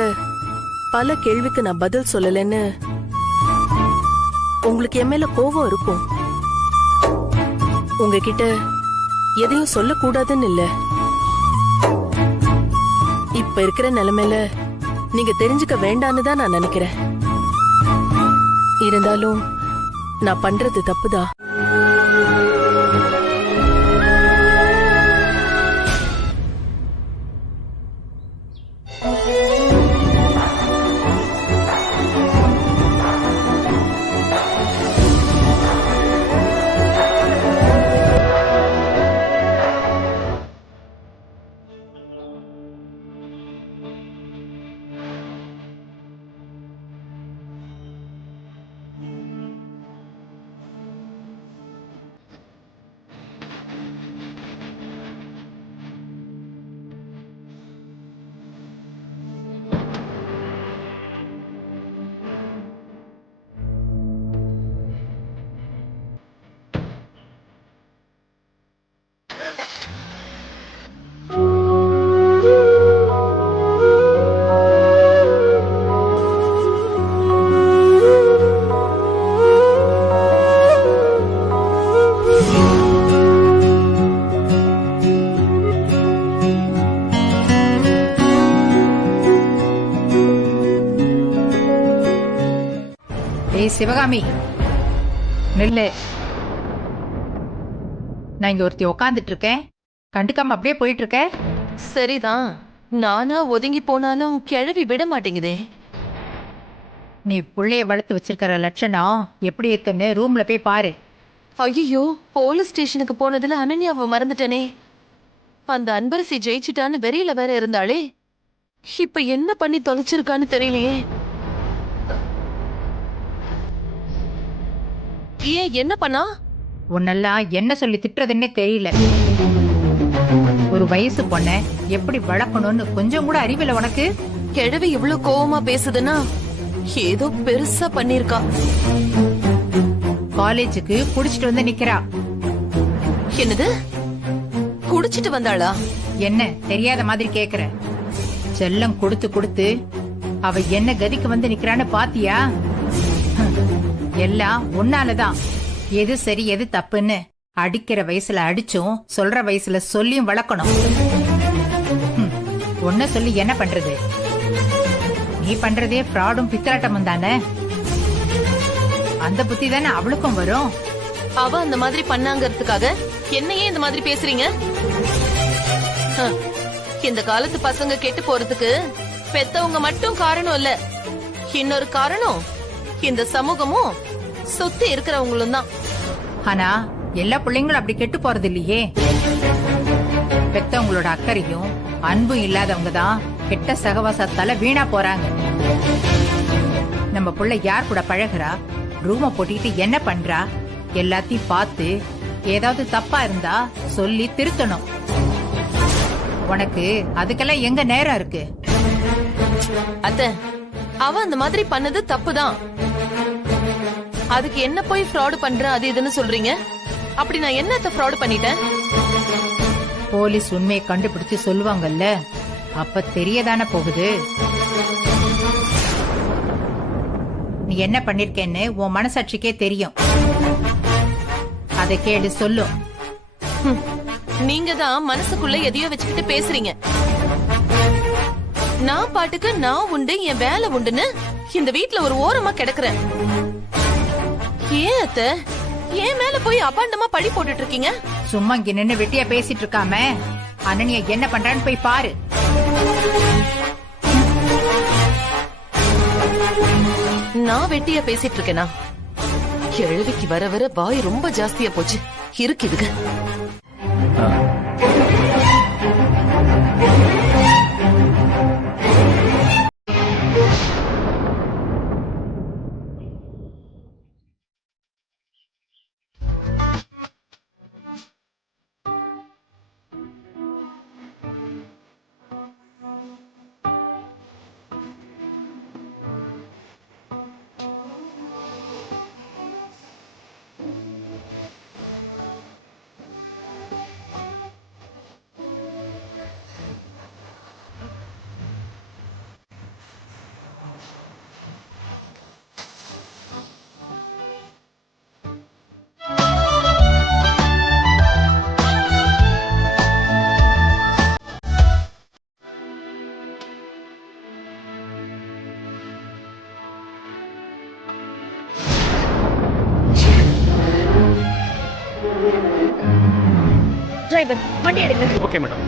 பல கேள்விக்கு நான் பதில் சொல்லலன்னு உங்களுக்கு என் மேல கோபம் இருக்கும். உங்ககிட்ட எதையும் சொல்லக்கூடாதுன்னு இல்ல. இப்ப இருக்கிற நிலைமையில நீங்க தெரிஞ்சுக்க வேண்டான்னு தான் நான் நினைக்கிறேன். இருந்தாலும் நான் பண்றது தப்புதான். சிவகாமி நில்லு. நான் இங்க ஒருத்தி உக்காந்துட்டு இருக்கேன், கண்டுக்காம அப்படியே போயிட்டு இருக்க. சரிதான், நானா ஒதுங்கி போனாலும் கிழவி விட மாட்டேங்குதே. நீ புள்ளைய வளர்த்து வச்சிருக்கிற லட்சணம் எப்படி இருக்குன்னு ரூம்ல போய் பாரு. ஐயோ, போலீஸ் ஸ்டேஷனுக்கு போனதுல அனன்யாவை மறந்துட்டனே. அந்த அன்பரசி ஜெயிச்சிட்டான்னு வெறியில வேற இருந்தாளே, இப்ப என்ன பண்ணி தொலைச்சிருக்கான்னு தெரியலையே. ஏன் என்ன பண்ணா? உன்னெல்லாம் என்ன சொல்லி திட்டுறதுன்னே தெரியல. ஒரு வயசு பொண்ண எப்படி வளர்க்கணும்னு கொஞ்சம் கூட அறிவில்லை உனக்கு? கிழவி இவ்வளவு கோவமா பேசுதுன்னா ஏதோ பெருசா பண்ணிருக்கா. காலேஜுக்கு குடிச்சிட்டு வந்து நிக்கிறா. என்னது, குடிச்சிட்டு வந்தாளா? என்ன தெரியாத மாதிரி கேக்குற? செல்லம் கொடுத்து கொடுத்து அவ என்ன கதிக்கு வந்து நிக்கிறான்னு பாத்தியா? எல்லாம் உன்னாலதான். எது சரி எது தப்புன்னு அடிக்கிற வயசுல அடிச்சும் சொல்ற வயசுல சொல்லியும் வளர்க்கணும். ஒன்ன சொல்லி என்ன பண்றது? நீ பண்றதே ஃப்ராடும் பித்தலாட்டமும் தானே. அந்த புத்தி தானே அவளுக்கும் வரும். அவ அந்த மாதிரி பண்ணாங்கிறதுக்காக என்னையே இந்த மாதிரி பேசுறீங்க? இந்த காலத்து பசங்க கெட்டு போறதுக்கு பெத்தவங்க மட்டும் காரணம் இல்ல, இன்னொரு காரணம் இந்த சமூகமும் சுத்தி இருக்கிறவங்களும் தான். ஆனா எல்லா பிள்ளைங்களும் அப்படி கெட்டு போறது இல்லையே. பெத்தவங்களோட அக்கறையும் அன்பும் இல்லாதவங்க தான் கெட்ட சகவாசத்தால வீணா போறாங்க. நம்ம புள்ள யார் கூட பழகுறா, ரூம போட்டிட்டு என்ன பண்றா, எல்லாத்தையும் பார்த்து ஏதாவது தப்பா இருந்தா சொல்லி திருத்தணும். உனக்கு அதுக்கெல்லாம் எங்க நேரம் இருக்கு? அத்தை, அவ அந்த மாதிரி பண்ணது தப்புதான். அதுக்கு என்ன போய் ஃப்ராட் பண்ற அது இதுன்னு சொல்றீங்க? அப்படி நான் என்னத்த ஃப்ராட் பண்ணிட்டேன்? போலீஸ் உண்மையை கண்டுபிடிச்சு சொல்லுவாங்கல்ல, அப்ப தெரியதானே போகுது. நீ என்ன பண்ணிருக்கேன்னு உன் மனசாட்சிக்கே தெரியும். அதை கேடு சொல்லும். நீங்க தான் மனசுக்குள்ள எதையோ வச்சுக்கிட்டு பேசுறீங்க. நான் பாட்டுக்கு நான் உண்டு என் வேலை உண்டுன்னு இந்த வீட்ல ஒரு ஓரமா கிடக்குறேன். ஏன் அத்த ஏன் மேல போய் அபாண்டமா பழி போட்டுட்டு இருக்கீங்க? சும்மா இங்க நின்னு வெட்டியா பேசிட்டு இருக்காம அனன்யா என்ன பண்றான்னு போய் பாரு. நான் வெட்டியா பேசிட்டு இருக்கேனா? கிழவிக்கு வர வர வாய் ரொம்ப ஜாஸ்தியா போச்சு. இருக்குதுங்க. டிரைவர் வண்டி எடுங்க. Okay madam.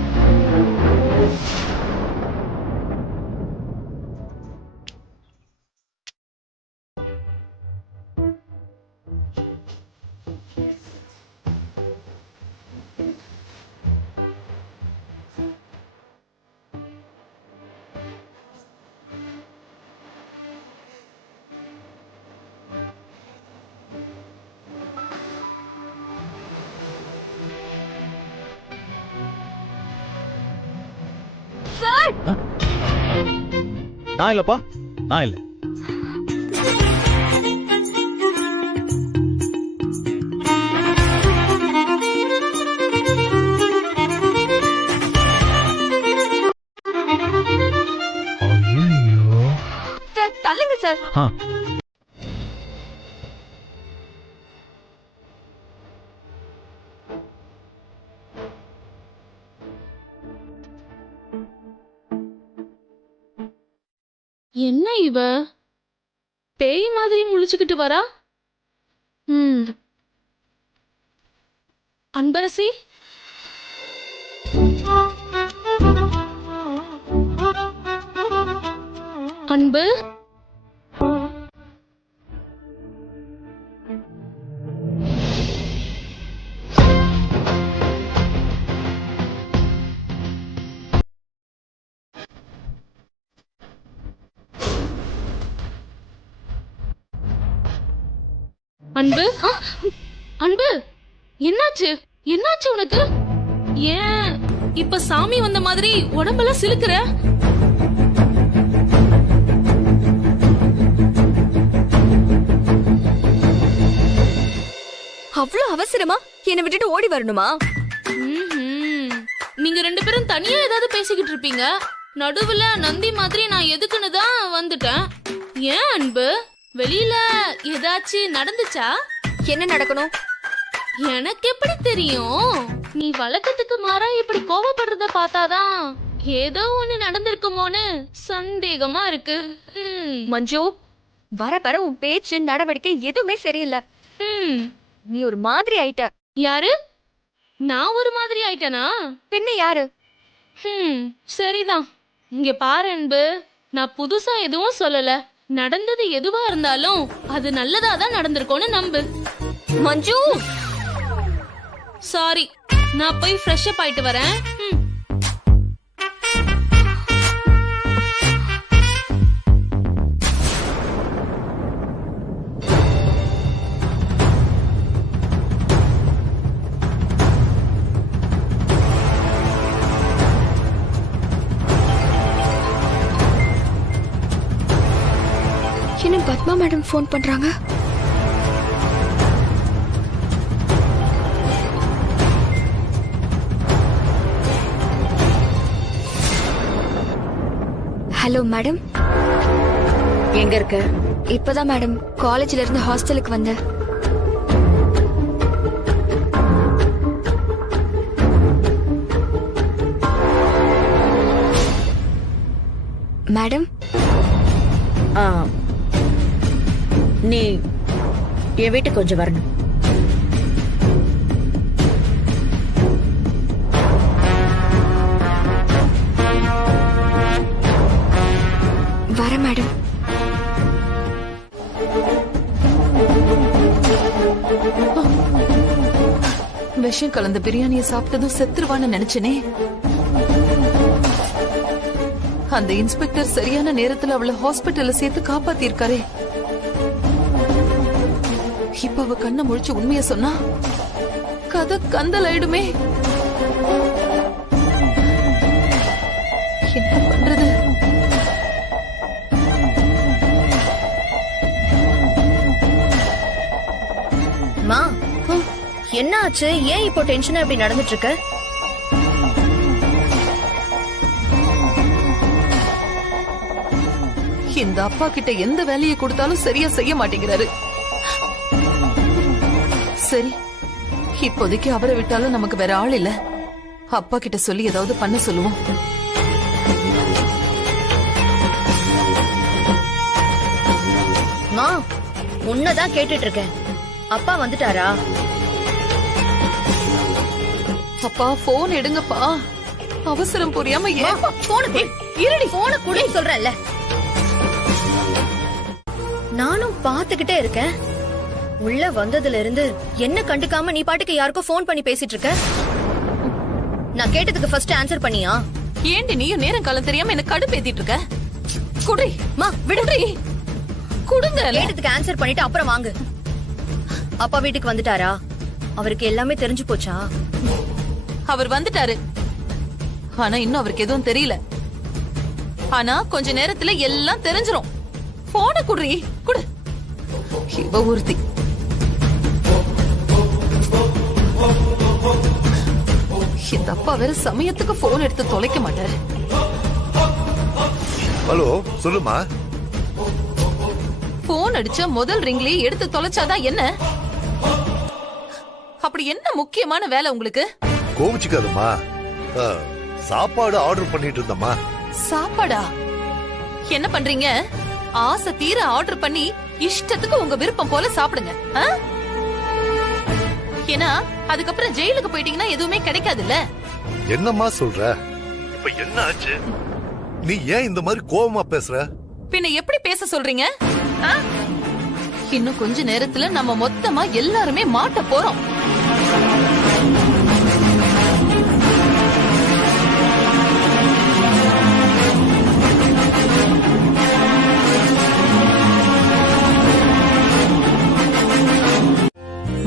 நான் இல்லப்பா, நான் இல்ல. சார் தள்ளுங்க சார். என்ன இவ பேய் மாதிரி முழிச்சுக்கிட்டு வரா. அன்பரசி, அன்பு, அன்பு, அன்பு, என்னாச்சு? என்னாச்சு உனக்கு? ஏன் இப்ப சாமி வந்த மாதிரி உடம்பெல்லாம் சிலுக்குற? அவ்வளவு அவசரமா என்னை விட்டுட்டு ஓடி வரணுமா? நீங்க 2 பேரும் தனியா ஏதாவது பேசிக்கிட்டு இருப்பீங்க. நடுவுல நந்தி மாதிரி நான் எதுக்குன்னு தான் வந்துட்டேன். ஏன் அன்பு, வெளியில ஏதாச்சும் நடந்துச்சா? என்ன நடக்கணும்? எனக்கு எப்படி தெரியும்? நீ வழக்கத்துக்கு மாறா இப்படி கோவப்படுறத பார்த்தாதான் ஏதோ ஒண்ணு நடந்திருக்குமோன்னு சந்தேகமா இருக்கு. மஞ்சு, வர வர உன் பேச்சு நடவடிக்கை எதுவுமே சரியில்லை. நீ ஒரு மாதிரி ஆயிட்ட. யாரு? நான் ஒரு மாதிரி ஆயிட்டனா? பின்ன யாரு? சரிதான். இங்க பாரு அன்பு, நான் புதுசா எதுவும் சொல்லல. நடந்தது எதுவா இருந்தாலும் அது நல்லதா தான் நடந்திருக்கும்னு நம்பு. மஞ்சு, சாரி, நான் போய் ஃப்ரெஷ் அப் ஆயிட்டு வரேன். என்ன பத்மா மேடம் ஃபோன் பண்றாங்க? Hello madam. எங்க இருக்க? இப்பதான் மேடம் காலேஜ்ல இருந்து ஹாஸ்டலுக்கு வந்தேன். மேடம், நீ என் வீட்டுக்கு கொஞ்சம் வரணும். வர மேடம். விஷம் கலந்த பிரியாணியை சாப்பிட்டதும் செத்துருவான்னு நினைச்சனே. அந்த இன்ஸ்பெக்டர் சரியான நேரத்துல அவளை ஹாஸ்பிட்டல்ல சேர்த்து காப்பாத்திருக்காரே. இப்ப அவ கண்ணை முழிச்சு உண்மைய சொன்னா கதை கந்தல் ஆயிடுமே. என்ன பண்றது? மா, என்ன ஆச்சு? ஏன் இப்போ டென்ஷனா இப்படி நடந்துட்டு இருக்க? இந்த அப்பா கிட்ட எந்த வேலையை கொடுத்தாலும் சரியா செய்ய மாட்டேங்கிறாரு. சரி, இப்போதைக்கு அவரை விட்டாலும் நமக்கு வேற ஆள் இல்ல. அப்பா கிட்ட சொல்லி ஏதாவது பண்ண சொல்லுவோம். மா, உன்னதான் கேட்டுட்டு இருக்கேன். அப்பா வந்துட்டாரா? அப்பா போன் எடுங்கப்பா. அவசரம் புரியாம ஏன் போன கூட சொல்றேன்ல. நானும் பாத்துக்கிட்டே இருக்கேன். உள்ள வந்ததுல இருந்து என்ன கண்டுக்காம நீ பாட்டுக்கு யாருக்கோ போன் பண்ணி பேசிட்டு இருக்க. நான் கேட்டதுக்கு ஃபர்ஸ்ட் ஆன்சர் பண்ணியா? ஏண்டி நீயும் நேரம் காலம் தெரியாம என்ன கடுப்பேத்திட்டு இருக்க? குடி மா, விடுறி. குடுங்க. கேட்டதுக்கு ஆன்சர் பண்ணிட்டு அப்புறம் வாங்கு. அப்பா வீட்டுக்கு வந்துட்டாரா? அவருக்கு எல்லாமே தெரிஞ்சு போச்சா? அவர் வந்துட்டாரு, ஆனா இன்னும் அவருக்கு எதுவும் தெரியல. ஆனா கொஞ்ச நேரத்துல எல்லாம் தெரிஞ்சிரும். போன குடுறி, குடு. இவ ஒருத்தி. இந்த அப்பா வேற சமயத்துக்கு போன் எடுத்து தொலைக்க மாட்டாரு. ஹலோ, சொல்லுமா. போன் அடிச்ச முதல் ரிங்லயே எடுத்து தொலைச்சாதான் என்ன? அப்படி என்ன முக்கியமான வேலை உங்களுக்கு? கோவிச்சுக்காதம்மா, சாப்பாடு ஆர்டர் பண்ணிட்டு இருந்தம்மா. சாப்பாடா? என்ன பண்றீங்க? ஆசை தீர ஆர்டர் பண்ணி இஷ்டத்துக்கு உங்க விருப்பம் போல சாப்பிடுங்க. ஏன்னா அதுக்கப்புறம் ஜெயிலுக்கு போயிட்டீங்கன்னா எதுவுமே கிடைக்காதுல்ல. என்னம்மா சொல்ற? இப்ப என்ன ஆச்சு? நீ ஏன் இந்த மாதிரி கோவமா பேசுற? பின்ன எப்படி பேச சொல்றீங்க? இன்னும் கொஞ்ச நேரத்துல நம்ம மொத்தமா எல்லாருமே மாட்ட போறோம்.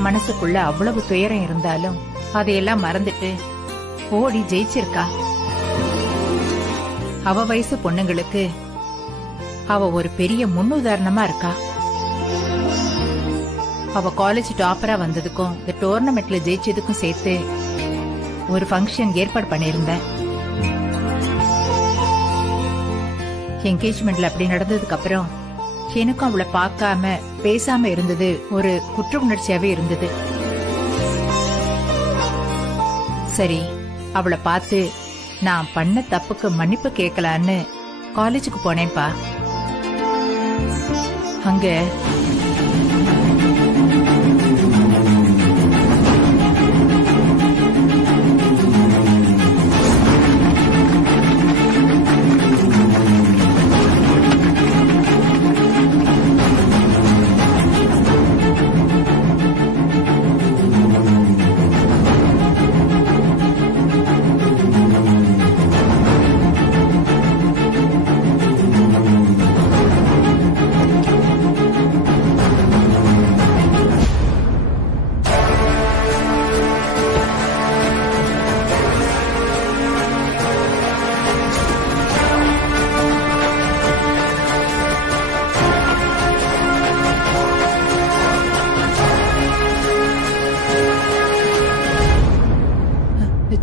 மனசுக்குள்ள அவ்வளவு துயரம் இருந்தாலும் அதையெல்லாம் மறந்துட்டு ஓடி ஜெயிச்சிருக்கா. அவ வயசு பொண்ணுங்களுக்கு அவ ஒரு பெரிய முன்னுதாரணமா இருக்கா. அவ காலேஜ் டாப்பரா வந்ததுக்கும் இந்த டோர்னமெண்ட்ல ஜெயிச்சதுக்கும் சேர்த்து ஒரு ஃபங்க்ஷன் ஏற்பாடு பண்ணியிருந்தேன். என்கேஜ்மெண்ட்ல அப்படி நடந்ததுக்கு அப்புறம் எனக்கும் அவளை பார்க்காம பேசாம இருந்தது ஒரு குற்ற உணர்ச்சியாவே இருந்தது. சரி, அவளை பார்த்து நான் பண்ண தப்புக்கு மன்னிப்பு கேட்கலான்னு காலேஜுக்கு போனேன்பா. அங்க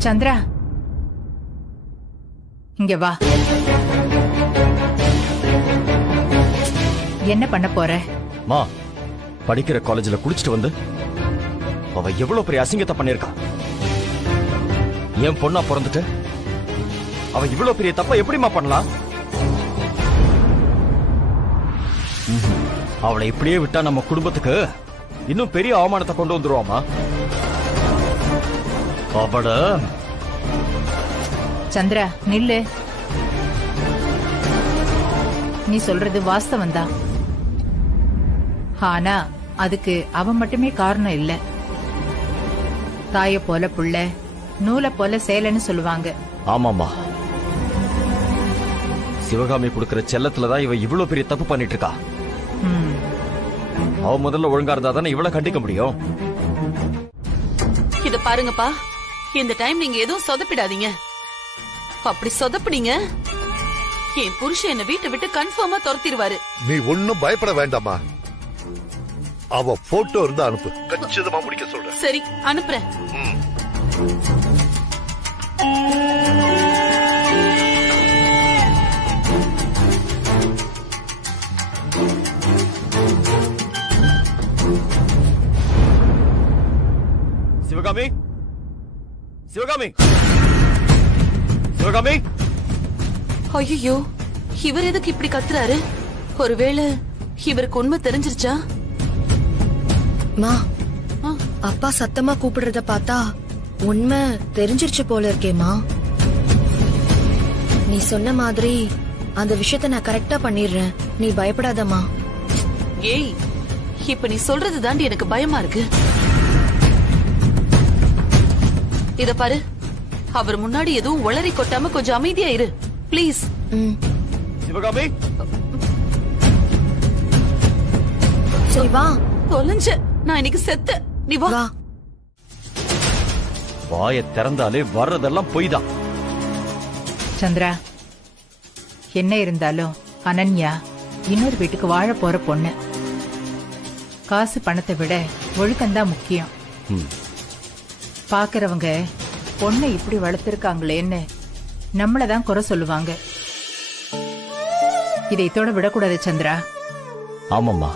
சந்திரா, இங்க வா. என்ன பண்ண போற? மா, படிக்கிற காலேஜ்ல குடிச்சிட்டு வந்து அவ எவ்வளவு பெரிய அசிங்கத்தை பண்ணிருக்கா. என் பொண்ணா பிறந்துட்டு அவ இவ்வளவு பெரிய தப்ப எப்படிமா பண்ணலாம்? அவளை இப்படியே விட்டா நம்ம குடும்பத்துக்கு இன்னும் பெரிய அவமானத்தை கொண்டு வந்துருவாமா. அவட சந்திரா, நில்லு. நீ சொல்றது வாஸ்தவம் தான். ஆனா அதுக்கு அவ மட்டுமே காரணம் இல்ல. தாய போல புள்ள, நூலை போல சேலைன்னு சொல்லுவாங்க. ஆமாமா, சிவகாமி கொடுக்கிற செல்லத்துலதான் இவ இவ்வளவு பெரிய தப்பு பண்ணிட்டு இருக்கா. அவ முதல்ல ஒழுங்கா இருந்தா தானே இவ்வளவு கண்டிக்க முடியும். இத பாருங்கப்பா, இந்த டைம் நீங்க எதுவும் சொதப்பிடாதீங்க. அப்படி சொதப்பினீங்க என் புருஷன் என்ன வீட்டை விட்டு கன்ஃபார்மா துரத்திடுவாரு. நீ ஒன்னும் பயப்பட வேண்டாமா. அவ போட்டோ இருந்தா அனுப்பு, கச்சிதமா முடிக்க சொல்றேன். சரி, அனுப்புறேன். சிவகாமி, சிவகாமி, சிவகாமி. ஐயோ, இவர் எதுக்கு இப்படி கத்துறாரு? ஒருவேளை இவருக்கு உண்மை தெரிஞ்சிருச்சா? மா, அப்பா சத்தமா கூப்பிடுறத பார்த்தா உண்மை தெரிஞ்சிருச்சு போல இருக்கேமா. நீ சொன்ன மாதிரி அந்த விஷயத்த நான் கரெக்டா பண்ணிடுறேன். நீ பயப்படாதம்மா. ஏய், இப்ப நீ சொல்றது தாண்டி எனக்கு பயமா இருக்கு. இத பாரு, அவர் முன்னாடி எதுவும் உளறி கொட்டாம கொஞ்சம் அமைதியா இரு பிளீஸ். சிவகாமி, சரி வா. தொலைஞ்ச, நான் இன்னைக்கு செத்த. நீ வா. வாயை திறந்தாலே வர்றதெல்லாம் பொய் தான். சந்திரா, என்ன இருந்தாலும் அனன்யா இன்னொரு வீட்டுக்கு வாழ போற பொண்ணு. காசு பணத்தை விட ஒழுக்கம்தான் முக்கியம். பாக்குறவங்க பொண்ணை இப்படி வளர்த்திருக்காங்களேன்னு நம்மளதான் குறை சொல்லுவாங்க. இதை இதோட விடக்கூடாது சந்திரா. ஆமாம்மா,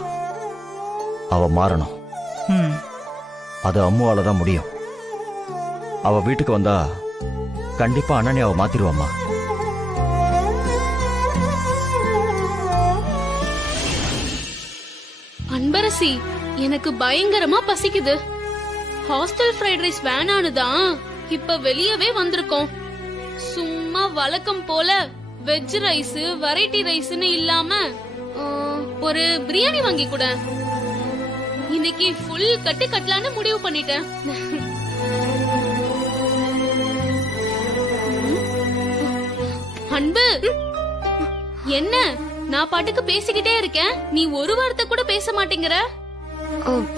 அவ மாறணும். அது அம்முவால தான் முடியும். அவ வீட்டுக்கு வந்தா கண்டிப்பா அனன்யாவை மாத்திருவாம்மா. அன்பரசி, எனக்கு பயங்கரமா பசிக்குது. ஹாஸ்டல் ஃப்ரைட் ரைஸ் வேணான்னு தான் இப்ப வெளியவே வந்திருக்கோம். சும்மா வழக்கம் போல வெஜ் ரைஸ், வெரைட்டி ரைஸ்னு இல்லாம ஒரு பிரியாணி வாங்கி கொடு. இன்னைக்கு ஃபுல் கட்டு கட்டலான்னு முடிவு பண்ணிட்டேன். அன்பு, என்ன நான் பாட்டுக்கு பேசிக்கிட்டே இருக்கேன், நீ ஒரு வார்த்தை கூட பேச மாட்டேங்கிற.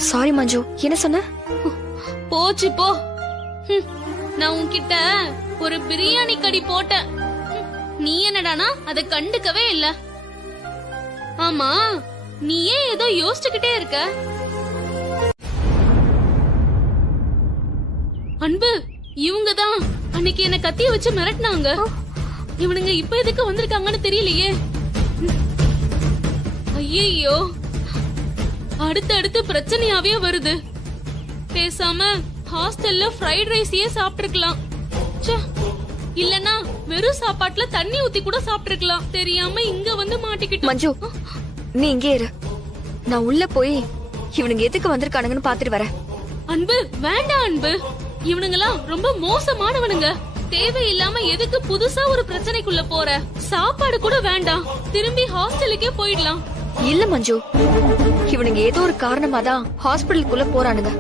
சாரி மஞ்சு, என்ன சொன்ன? போச்சு போ. நான் உன்கிட்ட ஒரு பிரியாணி கடி போட்டேன், நீ என்னடானா அதை கண்டுக்கவே இல்ல. ஆமா, நீ ஏன் ஏதோ யோசிச்சுக்கிட்டே இருக்க? அன்பு, இவங்கதான் அன்னைக்கு என்ன கத்திய வச்சு மிரட்டினாங்க. இவனுங்க இப்ப எதுக்கு வந்திருக்காங்கன்னு தெரியலையே. ஐயோ, அடுத்தடுத்து பிரச்சனையாவே வருது. பேசாம ஹாஸ்டல்ல ஃப்ரைட் ரைஸையே சாப்பிட்டுருக்கலாம். இல்லனா வெறும் சாப்பாட்டுல தண்ணி ஊத்தி கூட சாப்பிட்டுருக்கலாம். தெரியாம இங்க வந்து மாட்டிக்கிட்டு. மஞ்சு, நீ இங்கே இரு, நான் உள்ள போய் இவனுங்க எதுக்கு வந்திருக்கானுங்கன்னு பாத்துட்டு வரேன். அன்பு, வேண்டாம் அன்பு, இவனுங்கெல்லாம் ரொம்ப மோசமானவனுங்க. தேவையில்லாம எதுக்கு புதுசா ஒரு பிரச்சனைக்குள்ள போற? சாப்பாடு கூட வேண்டாம், திரும்பி ஹாஸ்டலுக்கே போயிடலாம். இல்ல மஞ்சு, இவனுங்க ஏதோ ஒரு காரணமா தான் ஹாஸ்பிடலுக்குள்ள போறானுங்க.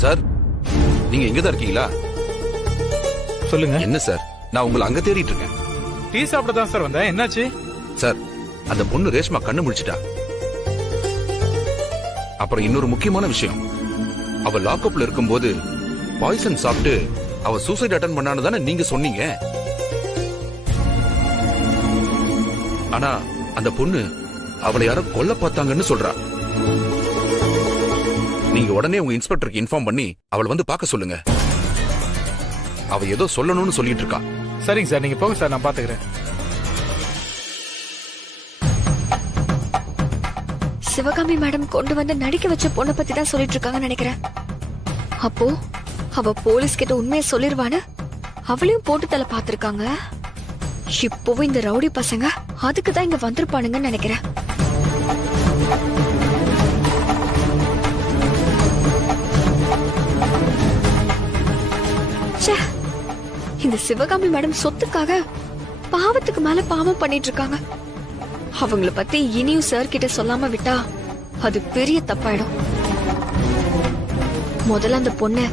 சார், நீங்க எங்கதான் இருக்கீங்களா? சொல்லுங்க. என்ன சார், நான் உங்களை அங்க தேடிட்டு இருக்கேன். டீ சாப்பிட தான் சார் வந்தேன். என்னாச்சு? சார், அந்த பொண்ணு ரேஷ்மா கண்ணு முடிச்சிட்டா. அப்புறம் இன்னொரு முக்கியமான விஷயம், அவ லாக்அப்ல இருக்கும்போது பாய்சன் சாப்பிட்டு அவ சூசைட் அட்டன் பண்ணான்னு தானே நீங்க சொன்னீங்க. ஆனா அந்த பொண்ணு அவளை யாரோ கொல்ல பார்த்தாங்கன்னு சொல்றா. நீங்க உடனே உங்க இன்ஸ்பெக்டருக்கு இன்ஃபார்ம் பண்ணி அவளை வந்து பார்க்க சொல்லுங்க. அவ ஏதோ சொல்லணும்னு சொல்லிட்டு இருக்கா. சரிங்க சார், நீங்க போங்க சார், நான் பாத்துக்கிறேன். சிவகாமி மேடம் கொண்டு வந்து நடிக்க வச்ச பொண்ணை பத்தி தான் சொல்லிட்டு இருக்காங்கன்னு நினைக்கிறேன். அப்போ அவ போலீஸ் கிட்ட உண்மையை சொல்லிருவான்னு அவளையும் போட்டு தலை பாத்திருக்காங்க. இப்போவும் இந்த ரவுடி பசங்க அதுக்குதான் இங்க வந்திருப்பானுங்கன்னு நினைக்கிறேன். இந்த சிவகாமி மேடம் சொத்துக்காக பாவத்துக்கு மேல பாவம் பண்ணிட்டு இருக்காங்க. அவங்கள பத்தி இனியும் சார் கிட்ட சொல்லாம விட்டா அது பெரிய தப்பாயிடும். முதல்ல அந்த பொண்ண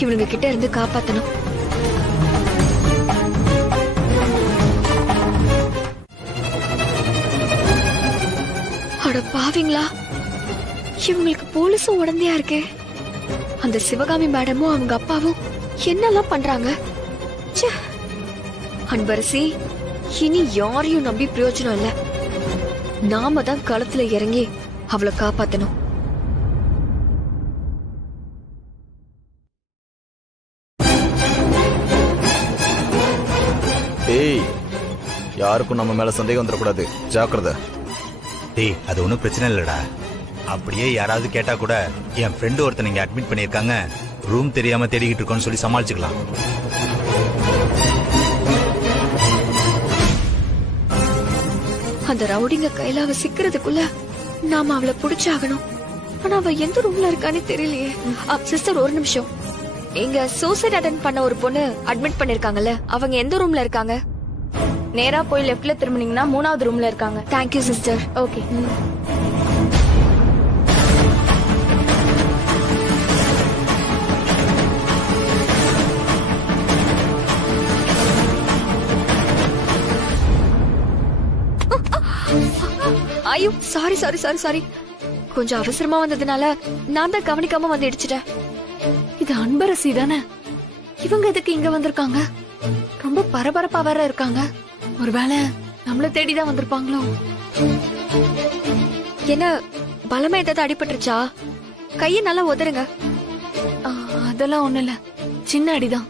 இவனுங்க கிட்ட இருந்து காப்பாத்தணும். அட பாவீங்களா, இவங்களுக்கு போலீஸும் உடந்தையா இருக்கே. அந்த சிவகாமி மேடமும் அவங்க அப்பாவும் என்னெல்லாம் பண்றாங்க. அன்பரசி, இனி யாரையும் நம்பி பிரயோஜனம் இல்ல. நாம தான் களத்துல இறங்கி அவளை காப்பாத்தணும். டேய், யாருக்கும் நம்ம மேல சந்தேகம் வந்துடக்கூடாது, ஜாக்கிரதை. டேய், அது ஒன்றும் பிரச்சனை இல்லடா. அப்படியே யாராவது கேட்டா கூட என் ஃப்ரெண்டு ஒருத்தன் இங்க அட்மிட் பண்ணியிருக்காங்க, ரூம் தெரியாம தேடிக்கிட்டு இருக்கோன்னு சொல்லி சமாளிச்சுக்கலாம். அந்த ரவுடிங்க கையில அவ சிக்கிறதுக்குள்ள நாம அவளை புடிச்சாகணும். ஆனா அவ எந்த ரூம்ல இருக்கானே தெரியலையே. சிஸ்டர், ஒரு நிமிஷம், எங்க சூசைட் அட்டெண்ட் பண்ண ஒரு பொண்ணு அட்மிட் பண்ணிருக்காங்கல்ல, அவங்க எந்த ரூம்ல இருக்காங்க? நேரா போய் லெஃப்ட்ல திரும்பினீங்கன்னா 3வது ரூம்ல இருக்காங்க. Thank you sister. ஓகே. ஐயோ சாரி சாரி சாரி சாரி, கொஞ்சம் அவசரமா வந்ததுனால நான் தான் கவனிக்காம வந்து இடிச்சிட்டேன். இது அன்பரசி தானே? இவங்க எதுக்கு இங்க வந்திருக்காங்க? ரொம்ப பரபரப்பா வேற இருக்காங்க. ஒருவேளை நம்மள தேடிதான் வந்திருப்பாங்களோ? என்ன பலமா ஏதாவது அடிபட்டுருச்சா? கையை நல்லா உதறுங்க. அதெல்லாம் ஒண்ணு இல்ல, சின்ன அடிதான்.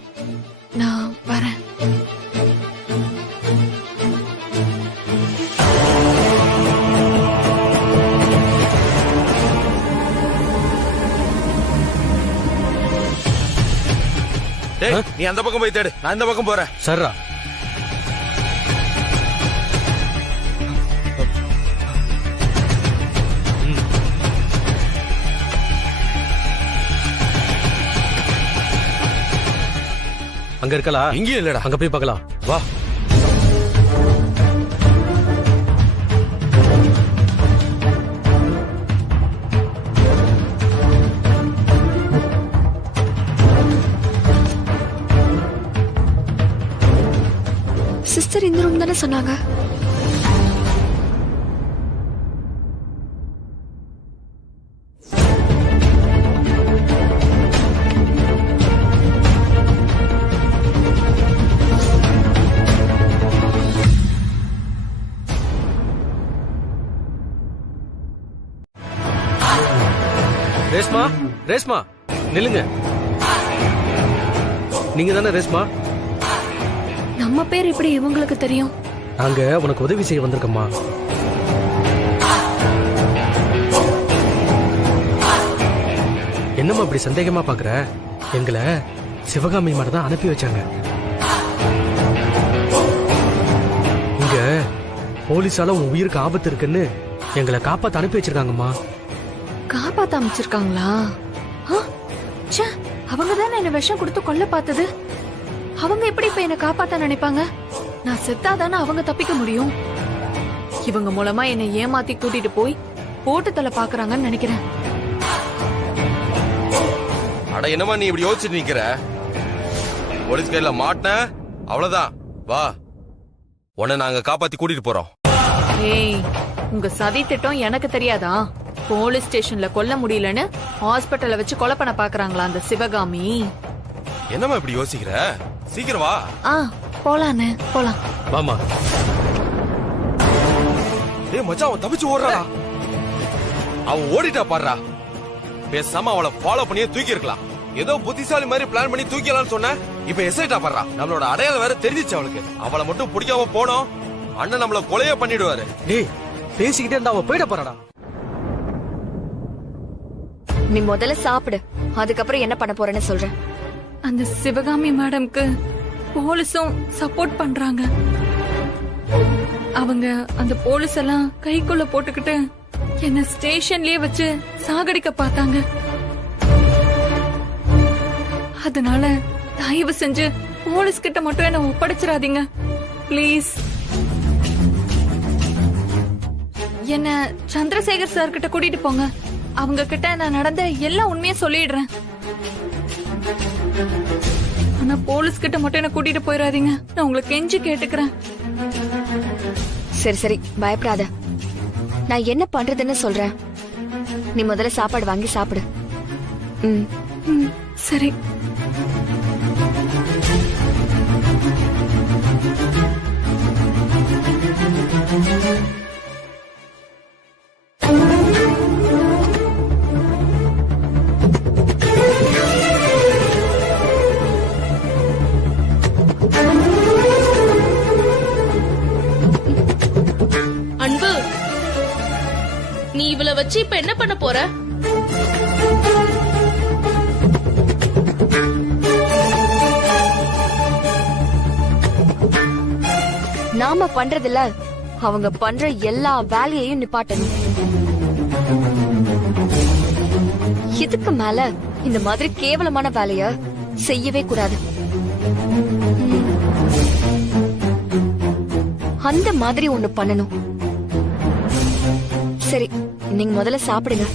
நான் வரேன். நீ அந்த பக்கம் போய் தேடு, நான் இந்த பக்கம் போறேன். சர்ரா. அங்க இருக்கலாம். இங்கேயும் இல்லடா. அங்க போய் பார்க்கலாம் வா. சிஸ்டர் இந்த ரூம் தானே சொன்னாங்க? ரேஷ்மா, ரேஷ்மா நில்லுங்க. நீங்க தானே ரேஷ்மா? நம்ம பேர் எப்படி இவங்களுக்கு தெரியும்? நாங்க உனக்கு உதவி செய்ய வந்திருக்கோம்மா. என்னம்மா இப்படி சந்தேகமா பாக்குற? எங்களை சிவகாமி மட்டும் தான் அனுப்பி வச்சாங்க. இங்க போலீஸால உன் உயிருக்கு ஆபத்து இருக்குன்னு எங்களை காப்பாத்த அனுப்பி வச்சிருக்காங்கம்மா. காப்பாத்த அமைச்சிருக்காங்களா? அவங்க தானே என்ன விஷம் கொடுத்து கொல்ல பார்த்தது. அவங்க எப்படி இப்ப என்ன காப்பாத்த நினைப்பாங்க? நான் செத்தாதானே அவங்க தப்பிக்க முடியும். இவங்க மூலமா என்னை ஏமாத்தி கூட்டிட்டு போய் போட்டு தலை பாக்குறாங்கன்னு நினைக்கிறேன். அட என்னமா நீ இப்படி யோசிச்சுட்டு நிக்கிற? போலீஸ் கையில மாட்டின அவ்வளவுதான். வா, உன்னை நாங்க காப்பாத்தி கூட்டிட்டு போறோம். ஏய், உங்க சதி திட்டம் எனக்கு தெரியாதா? போலீஸ் ஸ்டேஷன்ல கொல்ல முடியலன்னு ஹாஸ்பிட்டல்ல வச்சு கொலை பண்ண பாக்குறாங்களா அந்த சிவகாமி? என்னமா இப்படி யோசிக்கிற? சீக்கிரம் வா. போலான்னு போலாம். வாமா. டேய் மச்சான், அவன் தப்பிச்சு ஓடுறாடா. அவன் ஓடிட்டா பாடுறா. பேசாம அவளை ஃபாலோ பண்ணியே தூக்கி இருக்கலாம். ஏதோ புத்திசாலி மாதிரி பிளான் பண்ணி தூக்கிடலாம்னு சொன்ன. இப்ப எஸ்ஐட்டா பாடுறா. நம்மளோட அடையாளம் வேற தெரிஞ்சிச்சு அவளுக்கு. அவளை மட்டும் பிடிக்காம போனோம், அண்ணன் நம்மள கொலையே பண்ணிடுவாரு. டேய் பேசிக்கிட்டே இருந்தா அவ போயிட போறாடா. நீ முதல்ல சாப்பிடு, அதுக்கப்புறம் என்ன பண்ண போறேன்னு சொல்றேன். அந்த சிவகாமி மேடம்க்கு போலீஸும் சப்போர்ட் பண்றாங்க. அவங்க அந்த போலீஸ் எல்லாம் கைக்குள்ள போட்டுக்கிட்டு என்ன ஸ்டேஷன்லயே வச்சு சாகடிக்க பார்த்தாங்க. அதனால தயவு செஞ்சு போலீஸ் கிட்ட மட்டும் என்ன ஒப்படைச்சிடாதீங்க பிளீஸ். என்ன சந்திரசேகர் சார் கிட்ட கூட்டிட்டு போங்க. அவங்க கிட்ட நான் நடந்த எல்லா உண்மையும் சொல்லிடுறேன். ஆனா போலீஸ் கிட்ட மட்டும் என்ன கூட்டிட்டு போயிடாதீங்க. நான் உங்களுக்கு கெஞ்சி கேட்டுக்கிறேன். சரி சரி, பயப்படாத. நான் என்ன பண்றதுன்னு சொல்றேன். நீ முதல்ல சாப்பாடு வாங்கி சாப்பிடு. சரி. அன்பு, நீ இவளை வச்சு இப்ப என்ன பண்ண போற? நாம பண்றதுல அவங்க பண்ற எல்லா வேலையையும் நிப்பாட்டணும். இதுக்கு மேல இந்த மாதிரி கேவலமான வேலைய செய்யவே கூடாது. அந்த மாதிரி ஒண்ணு பண்ணணும். சரி, நீங்க முதல்ல சாப்பிடுங்க.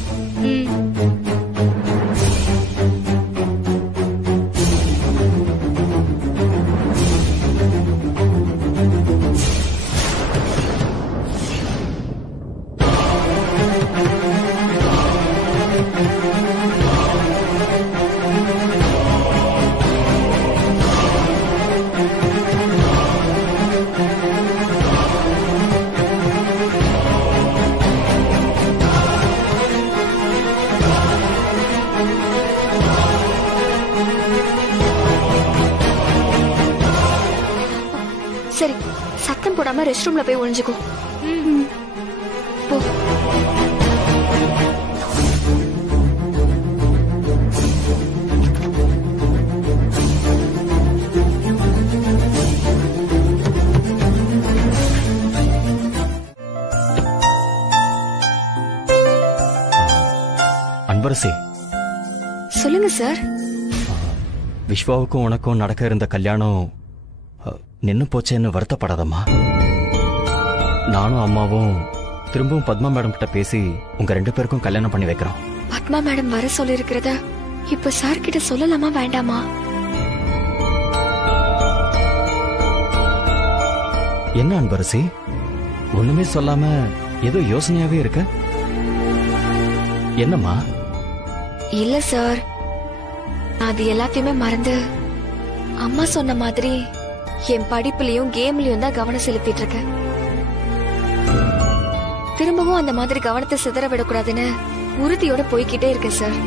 சரி, சத்தம் போடாம ரெஸ்ட் ரூம்ல போய் ஒளிஞ்சுக்கோ. போ. அன்பரசி, சொல்லுங்க சார். விஸ்வாவுக்கும் உனக்கும் நடக்க இருந்த கல்யாணம் நின்னு போச்சேன்னு வருத்தப்படாதம்மா. நானும் அம்மாவும் திரும்பவும் பத்மா மேடம் கிட்ட பேசி உங்க 2 பேருக்கும் கல்யாணம் பண்ணி வைக்கிறோம். பத்மா மேடம் வர சொல்லி இருக்கிறத இப்ப சார் கிட்ட சொல்லலாமா வேண்டாமா? என்ன அன்பரசி, ஒண்ணுமே சொல்லாம ஏதோ யோசனையாவே இருக்க? என்னம்மா? இல்ல சார், அது எல்லாத்தையுமே மறந்து அம்மா சொன்ன மாதிரி என் படிப்புலயும் கேம்லயும் தான் கவனம் செலுத்திட்டு இருக்கேன். திரும்பவும் அந்த மாதிரி கவனத்தை சிதற விடக்கூடாதுன்னு உறுதியோட போய்கிட்டே இருக்கேன் சார்.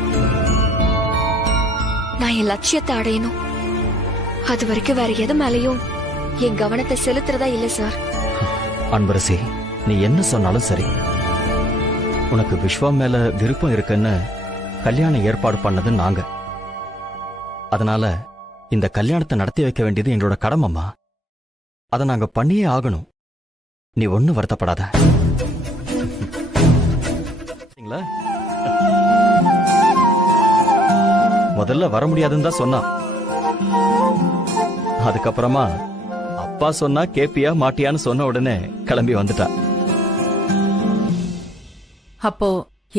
நான் என் லட்சியத்தை அடையணும். அது வரைக்கும் வேற எது மேலயும் என் கவனத்தை செலுத்துறதா இல்ல சார். அன்பரசி, நீ என்ன சொன்னாலும் சரி. உனக்கு விஸ்வா மேல விருப்பம் இருக்குன்னு கல்யாணம் ஏற்பாடு பண்ணது நாங்க. அதனால இந்த கல்யாணத்தை நடத்தி வைக்க வேண்டியது எங்களோட கடமைம்மா. அதை நாங்க பண்ணியே ஆகணும். நீ ஒன்னும் வருத்தப்படாத. முதல்ல வர முடியாதுன்னு தான் சொன்னா. அதுக்கப்புறமா அப்பா சொன்னா கேப்பியா மாட்டியான்னு சொன்ன உடனே கிளம்பி வந்துட்டா. அப்போ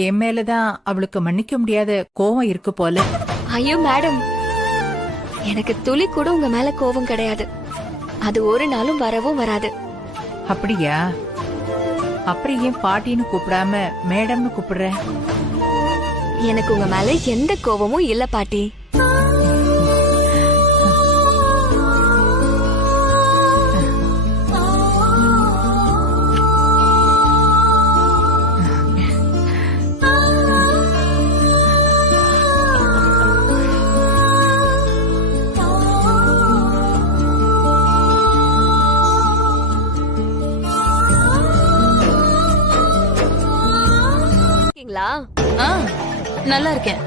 என் மேலதான் அவளுக்கு மன்னிக்க முடியாத கோவம் இருக்கு போல. ஐயோ மேடம், எனக்கு துளி கூட உங்க மேல கோபம் கிடையாது. அது ஒரு நாளும் வரவும் வராது. அப்படியா? அப்புறம் ஏன் பாட்டின்னு கூப்பிடாம மேடம்னு கூப்பிடுற? எனக்கு உங்க மேல எந்த கோபமும் இல்ல பாட்டி. நல்லா இருக்கேன்.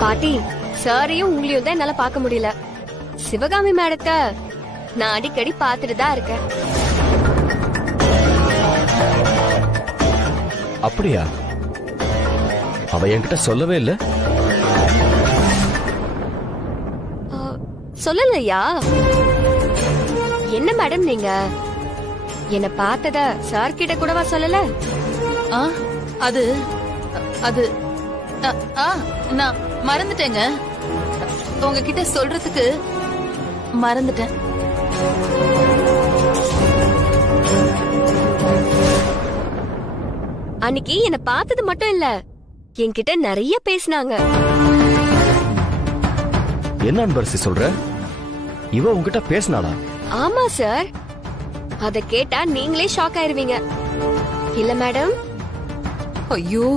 பாட்டி, சாரையும் உங்களையும் தான் என்னால பார்க்க முடியல. சிவகாமி மேடத்தை நான் அடிக்கடி பார்த்துட்டு தான் இருக்கேன். அப்படியா? அவ என்கிட்ட சொல்லவே இல்ல. சொல்லலையா? என்ன மேடம் நீங்க என்ன பார்த்தத சார் கிட்ட கூடவா சொல்லல? அது அது நான் மறந்துட்டேங்க. உங்ககிட்ட சொல்றதுக்கு மறந்துட்டேன். அன்னைக்கு என்ன பார்த்தது மட்டும் இல்ல, என்கிட்ட நிறைய பேசினாங்க. என்ன அன்பரசி சொல்ற? இவ உங்ககிட்ட பேசினாளா? ஆமா சார். அத கேட்டா நீங்களே ஷாக் ஆயிருவீங்க. இல்ல மேடம்? ஐயோ,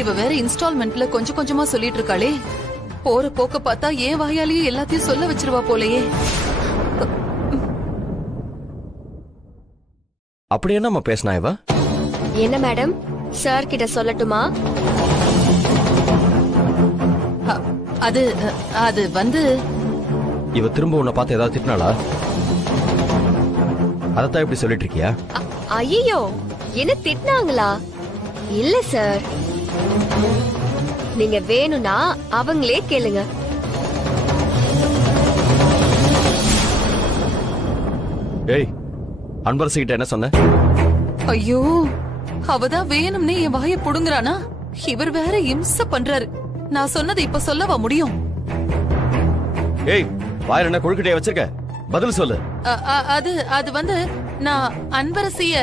இவ வேற இன்ஸ்டால்மெண்ட்ல கொஞ்சம் கொஞ்சமா சொல்லிட்டு இருக்காளே. போற போக்க பார்த்தா ஏன் வாயாலேயே எல்லாத்தையும் சொல்ல வச்சிருவா போலயே. அப்படி என்னம்மா பேசினா இவ? என்ன மேடம், சார் கிட்ட சொல்லட்டுமா? அது அது வந்து இவ திரும்ப உன்னை பார்த்து ஏதாவது திட்டினாளா? அதத்தான் இப்படி சொல்லிட்டு இருக்கியா? ஐயோ, என்ன திட்டினாங்களா? இல்ல சார், நீங்க வேணும்னா அவங்களே கேளுங்க. ஏய், அன்பரசு கிட்ட என்ன சொன்ன? ஐயோ, அவதான் வேணும்னே என் வாயை புடுங்குறானா? இவர் வேற இம்ச பண்றாரு. நான் சொன்னதை இப்ப சொல்லவா முடியும்? ஏய், வாயில என்ன கொழுக்கட்டைய வச்சிருக்க? பதில் சொல்லு. அது வந்து நான் அன்பரசிய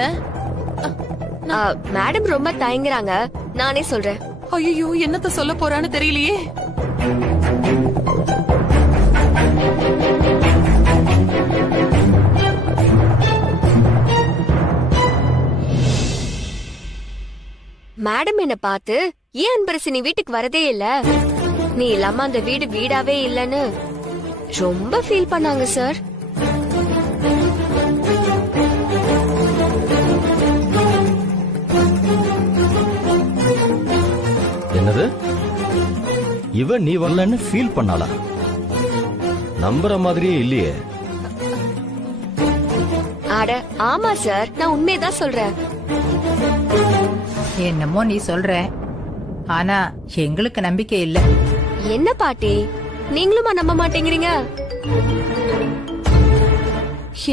மேடம் ரொம்ப தயங்குறாங்க, நானே சொல்றேன். ஐயோ, என்னத்த சொல்ல போறான்னு தெரியலையே. மேடம் என்ன பார்த்து, ஏன் அன்பரசி நீ வீட்டுக்கு வரதே இல்ல, நீ இல்லாம அந்த வீடு வீடாவே இல்லன்னு ரொம்ப ஃபீல் பண்ணாங்க சார். என்னது? இவ நீ வரலன்னு ஃபீல் பண்ணாளா? நம்புற மாதிரியே இல்லையே. அட ஆமா சார், நான் உண்மையதான் சொல்றேன். என்னமோ நீ சொல்ற, ஆனா எங்களுக்கு நம்பிக்கை இல்ல. என்ன பாட்டி, நீங்களுமா நம்ப மாட்டேங்கிறீங்க?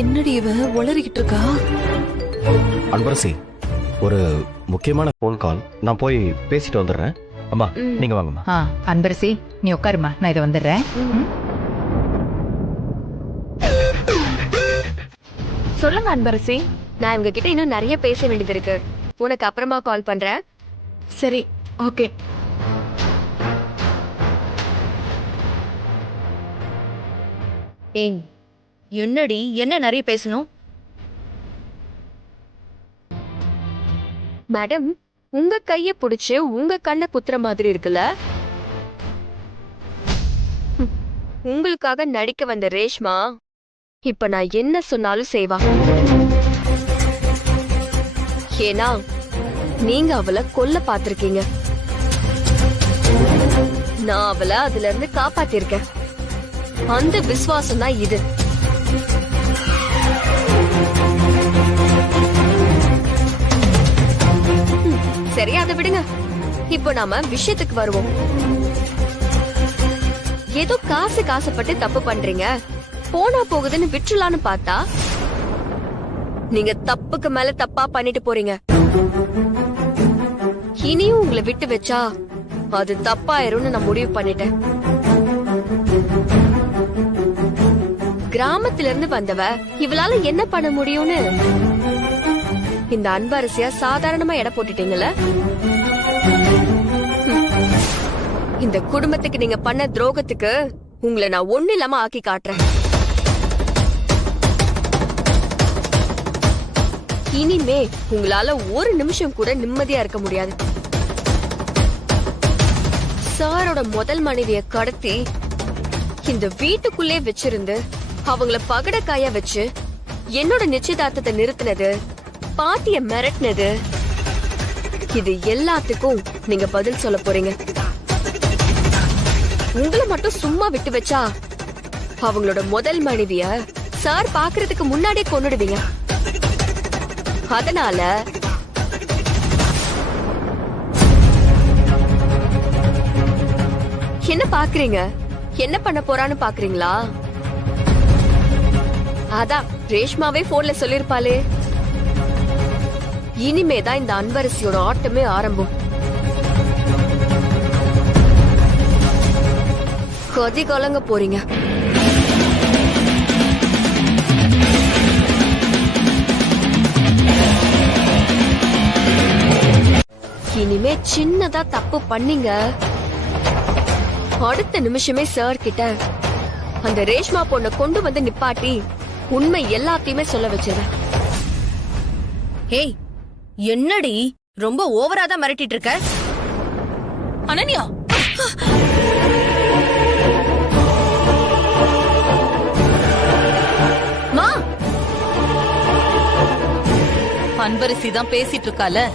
என்னடி இவ உளறிக்கிட்டு இருக்கா? அன்பரசி, ஒரு முக்கியமான போன் கால், நான் போய் பேசிட்டு வந்துடுறேன். அம்மா நீங்க வாங்கம்மா. அன்பரசி நீ உட்காருமா, நான் இதை வந்துடுறேன். சொல்லுங்க அன்பரசி. நான் உங்ககிட்ட இன்னும் நிறைய பேச வேண்டியது இருக்கு, உனக்கு அப்புறமா கால் பண்றேன். சரி, ஓகே. ஏய், என்னடி என்ன நிறைய பேசணும்? மேடம், உங்க கைய புடிச்சு உங்க கண்ணை குத்துற மாதிரி இருக்குல்ல? உங்களுக்காக நடிக்க வந்த ரேஷ்மா இப்ப நான் என்ன சொன்னாலும் செய்வா. ஏன்னா நீங்க அவளை கொல்ல பாத்திருக்கீங்க, நான் அவளை அதுல இருந்து காப்பாத்திருக்கேன். அந்த விசுவாசம் தான் இது. சரி, அதை விடுங்க. இப்போ நாம விஷயத்துக்கு வருவோம். ஏதோ காசுப்பட்டு தப்பு பண்றீங்க, போனா போகுதுன்னு விட்டுலான்னு பார்த்தா நீங்க தப்புக்கு மேல தப்பா பண்ணிட்டு போறீங்க. இனியும் உங்களை விட்டு வச்சா அது தப்பாயிரும்னு நான் முடிவு பண்ணிட்டேன். கிராமத்துல இருந்து வந்தவ இவளால என்ன பண்ண முடியும்னு இந்த அன்பரசியா சாதாரணமா எடை போட்டுட்டீங்கல்ல. இந்த குடும்பத்துக்கு நீங்க பண்ண துரோகத்துக்கு உங்களை நான் ஒண்ணு இல்லாம ஆக்கி காட்டுறேன். இனிமே உங்களால ஒரு நிமிஷம் கூட நிம்மதியா இருக்க முடியாது. சாரோட முதல் மனைவிய கடத்தி இந்த வீட்டுக்குள்ளே வச்சிருந்து அவங்கள பகடக்காயா வச்சு என்னோட நிச்சயதார்த்தத்தை நிறுத்தினது, பாட்டிய மிரட்டினது, இது எல்லாத்துக்கும் நீங்க பதில் சொல்ல போறீங்க. உங்களை மட்டும் சும்மா விட்டு வச்சா அவங்களோட முதல் மனைவிய சார் பாக்குறதுக்கு முன்னாடியே கொன்னுடுவீங்க. அதனால என்ன பாக்குறீங்க? என்ன பண்ண போறான்னு பாக்குறீங்களா? அதான் ரேஷ்மாவே போன்ல சொல்லிருப்பாளே, இனிமேதான் இந்த அன்பரசியோட ஆட்டமே ஆரம்பம். கதி கலங்க போறீங்க. இனிமே சின்னதா தப்பு பண்ணீங்க, அடுத்த நிமிஷமே சார் கிட்ட அந்த ரேஷ்மா பொண்ண கொண்டு வந்து நிப்பாட்டி உண்மை எல்லாத்தையுமே சொல்ல வச்சிருவேன். ஹேய், என்னடி ரொம்ப ஓவரா தான் மிரட்டிட்டு இருக்க? அனன்யா, மா, அன்பரசி தான் பேசிட்டு இருக்கால,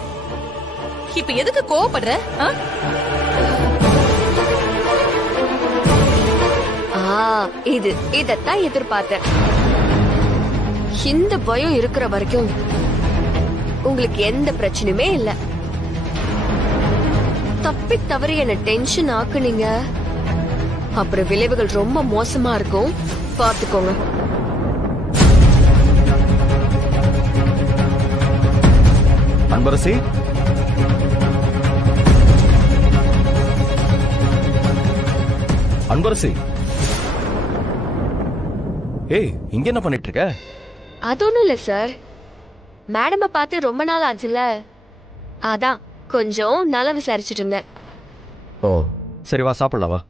இப்ப எதுக்கு கோவப்படுற? இதத்தான் எதிர்பார்த்தேன். இந்த பயம் இருக்கிற வரைக்கும் உங்களுக்கு எந்த பிரச்சனையுமே இல்ல. தப்பி தவறி என்ன டென்ஷன் ஆக்குனீங்க, அப்புறம் விளைவுகள் ரொம்ப மோசமா இருக்கும். பாத்துக்கோங்க. அன்பரசி, அன்பரசி, ஏய் இங்க என்ன பண்ணிட்டு இருக்க? அது ஒண்ணும் இல்ல சார், மேடமை பார்த்து ரொம்ப நாள் ஆச்சுல, அதான் கொஞ்சம் நல்லா விசாரிச்சுட்டு இருந்தேன். ஓ சரி, வா சாப்பிடலாம் வா.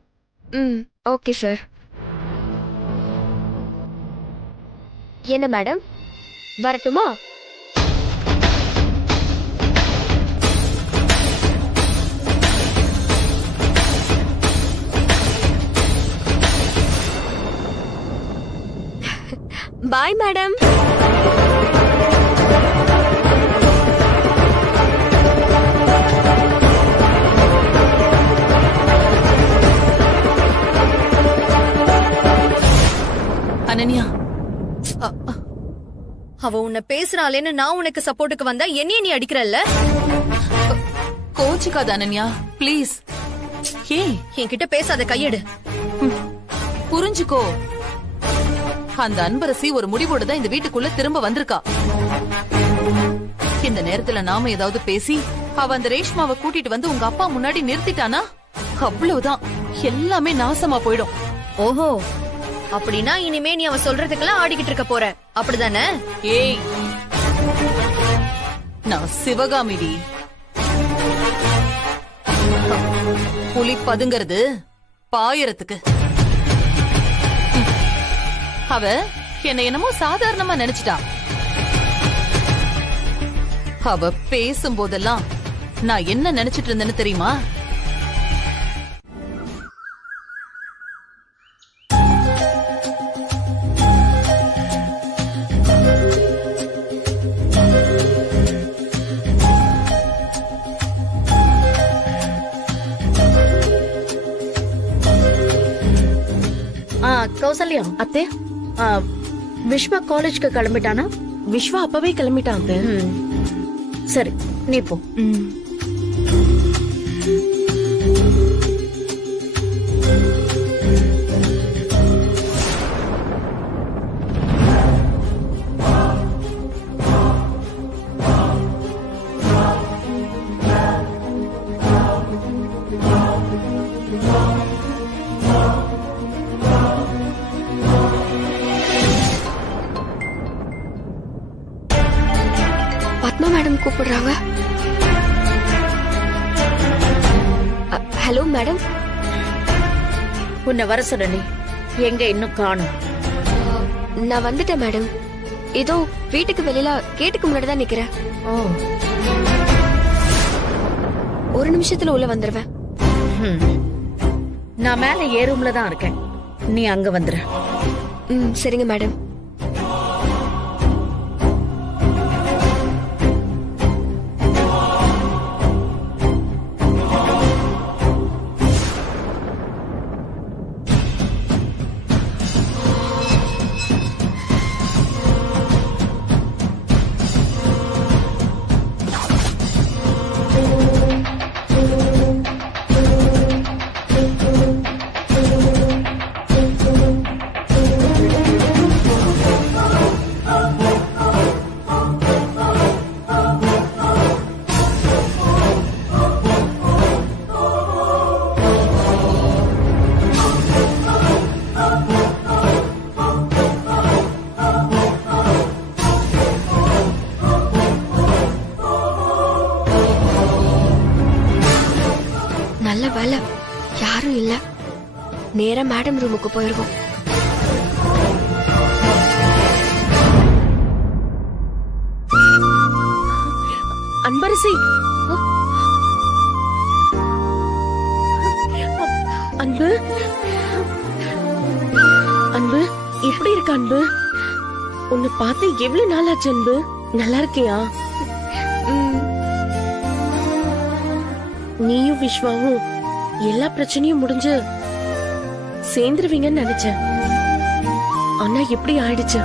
Okay sir. என்ன மேடம், வரட்டுமா? Bye madam. அனன்யா, அவ உன்னை பேசுறாளேன்னு நான் உனக்கு சப்போர்ட்டுக்கு வந்தா என்னைய நீ அடிக்கிறல்ல? கோச்சிக்காத அனன்யா, ப்ளீஸ். ஏய், என்கிட்ட பேசாத, கையெடு. புரிஞ்சுக்கோ, அந்த அன்பரசி ஒரு முடிவோட தான் இந்த வீட்டுக்குள்ள திரும்ப வந்திருக்கா. இந்த நேரத்துல நாம ஏதாவது பேசி அவ அந்த ரேஷ்மாவை கூட்டிட்டு வந்து உங்க அப்பா முன்னாடி நிறுத்திட்டானா அவ்வளவுதான், எல்லாமே நாசமா போயிடும். ஓஹோ, அப்படின்னா இனிமே நீ அவ சொல்றதுக்கெல்லாம் ஆடிக்கிட்டு இருக்க போற, அப்படிதானே? ஏய், நான் சிவகாமிடி. புலி பதுங்கிறது பாயறதுக்கு. அவ என்ன என்னமோ சாதாரணமா நினைச்சிட்டா. அவ பேசும்போதெல்லாம் நான் என்ன நினைச்சிட்டு இருந்தேன்னு தெரியுமா? கௌசல்யா அத்தே, விஸ்வா காலேஜ்க்கு கிளம்பிட்டானா? விஸ்வா அப்பவே கிளம்பிட்டான். சரி, நீ போ. மேடம் கூப்பிடுறாங்க. Hello madam. உன்னை வர சொன்ன நீ எங்க இன்னும் காணும்? நான் வந்துட்டேன் மேடம். ஏதோ வீட்டுக்கு வெளியில கேட்டுக்கு முன்னாடி தான் நிக்கிறேன். ஒரு நிமிஷத்துல உள்ள வந்துருவேன். நான் மேல ஏ ரூம்ல தான் இருக்கேன், நீ அங்க வந்துரு. சரிங்க மேடம். நல்ல வேலை யாரும் இல்ல, நேரா மேடம் ரூமுக்கு போயிருவோம். அன்பரசி, அன்பு, அன்பு எப்படி இருக்க அன்பு? உன்னை பார்த்து எவ்வளவு நாள் ஆச்சு அன்பு? நல்லா இருக்கியா? நீயும் விஸ்வாவும் எல்லா பிரச்சனையும் முடிஞ்சு சேர்ந்துருவீங்கன்னு நினைச்சேன். ஆனா எப்படி ஆயிடுச்சு?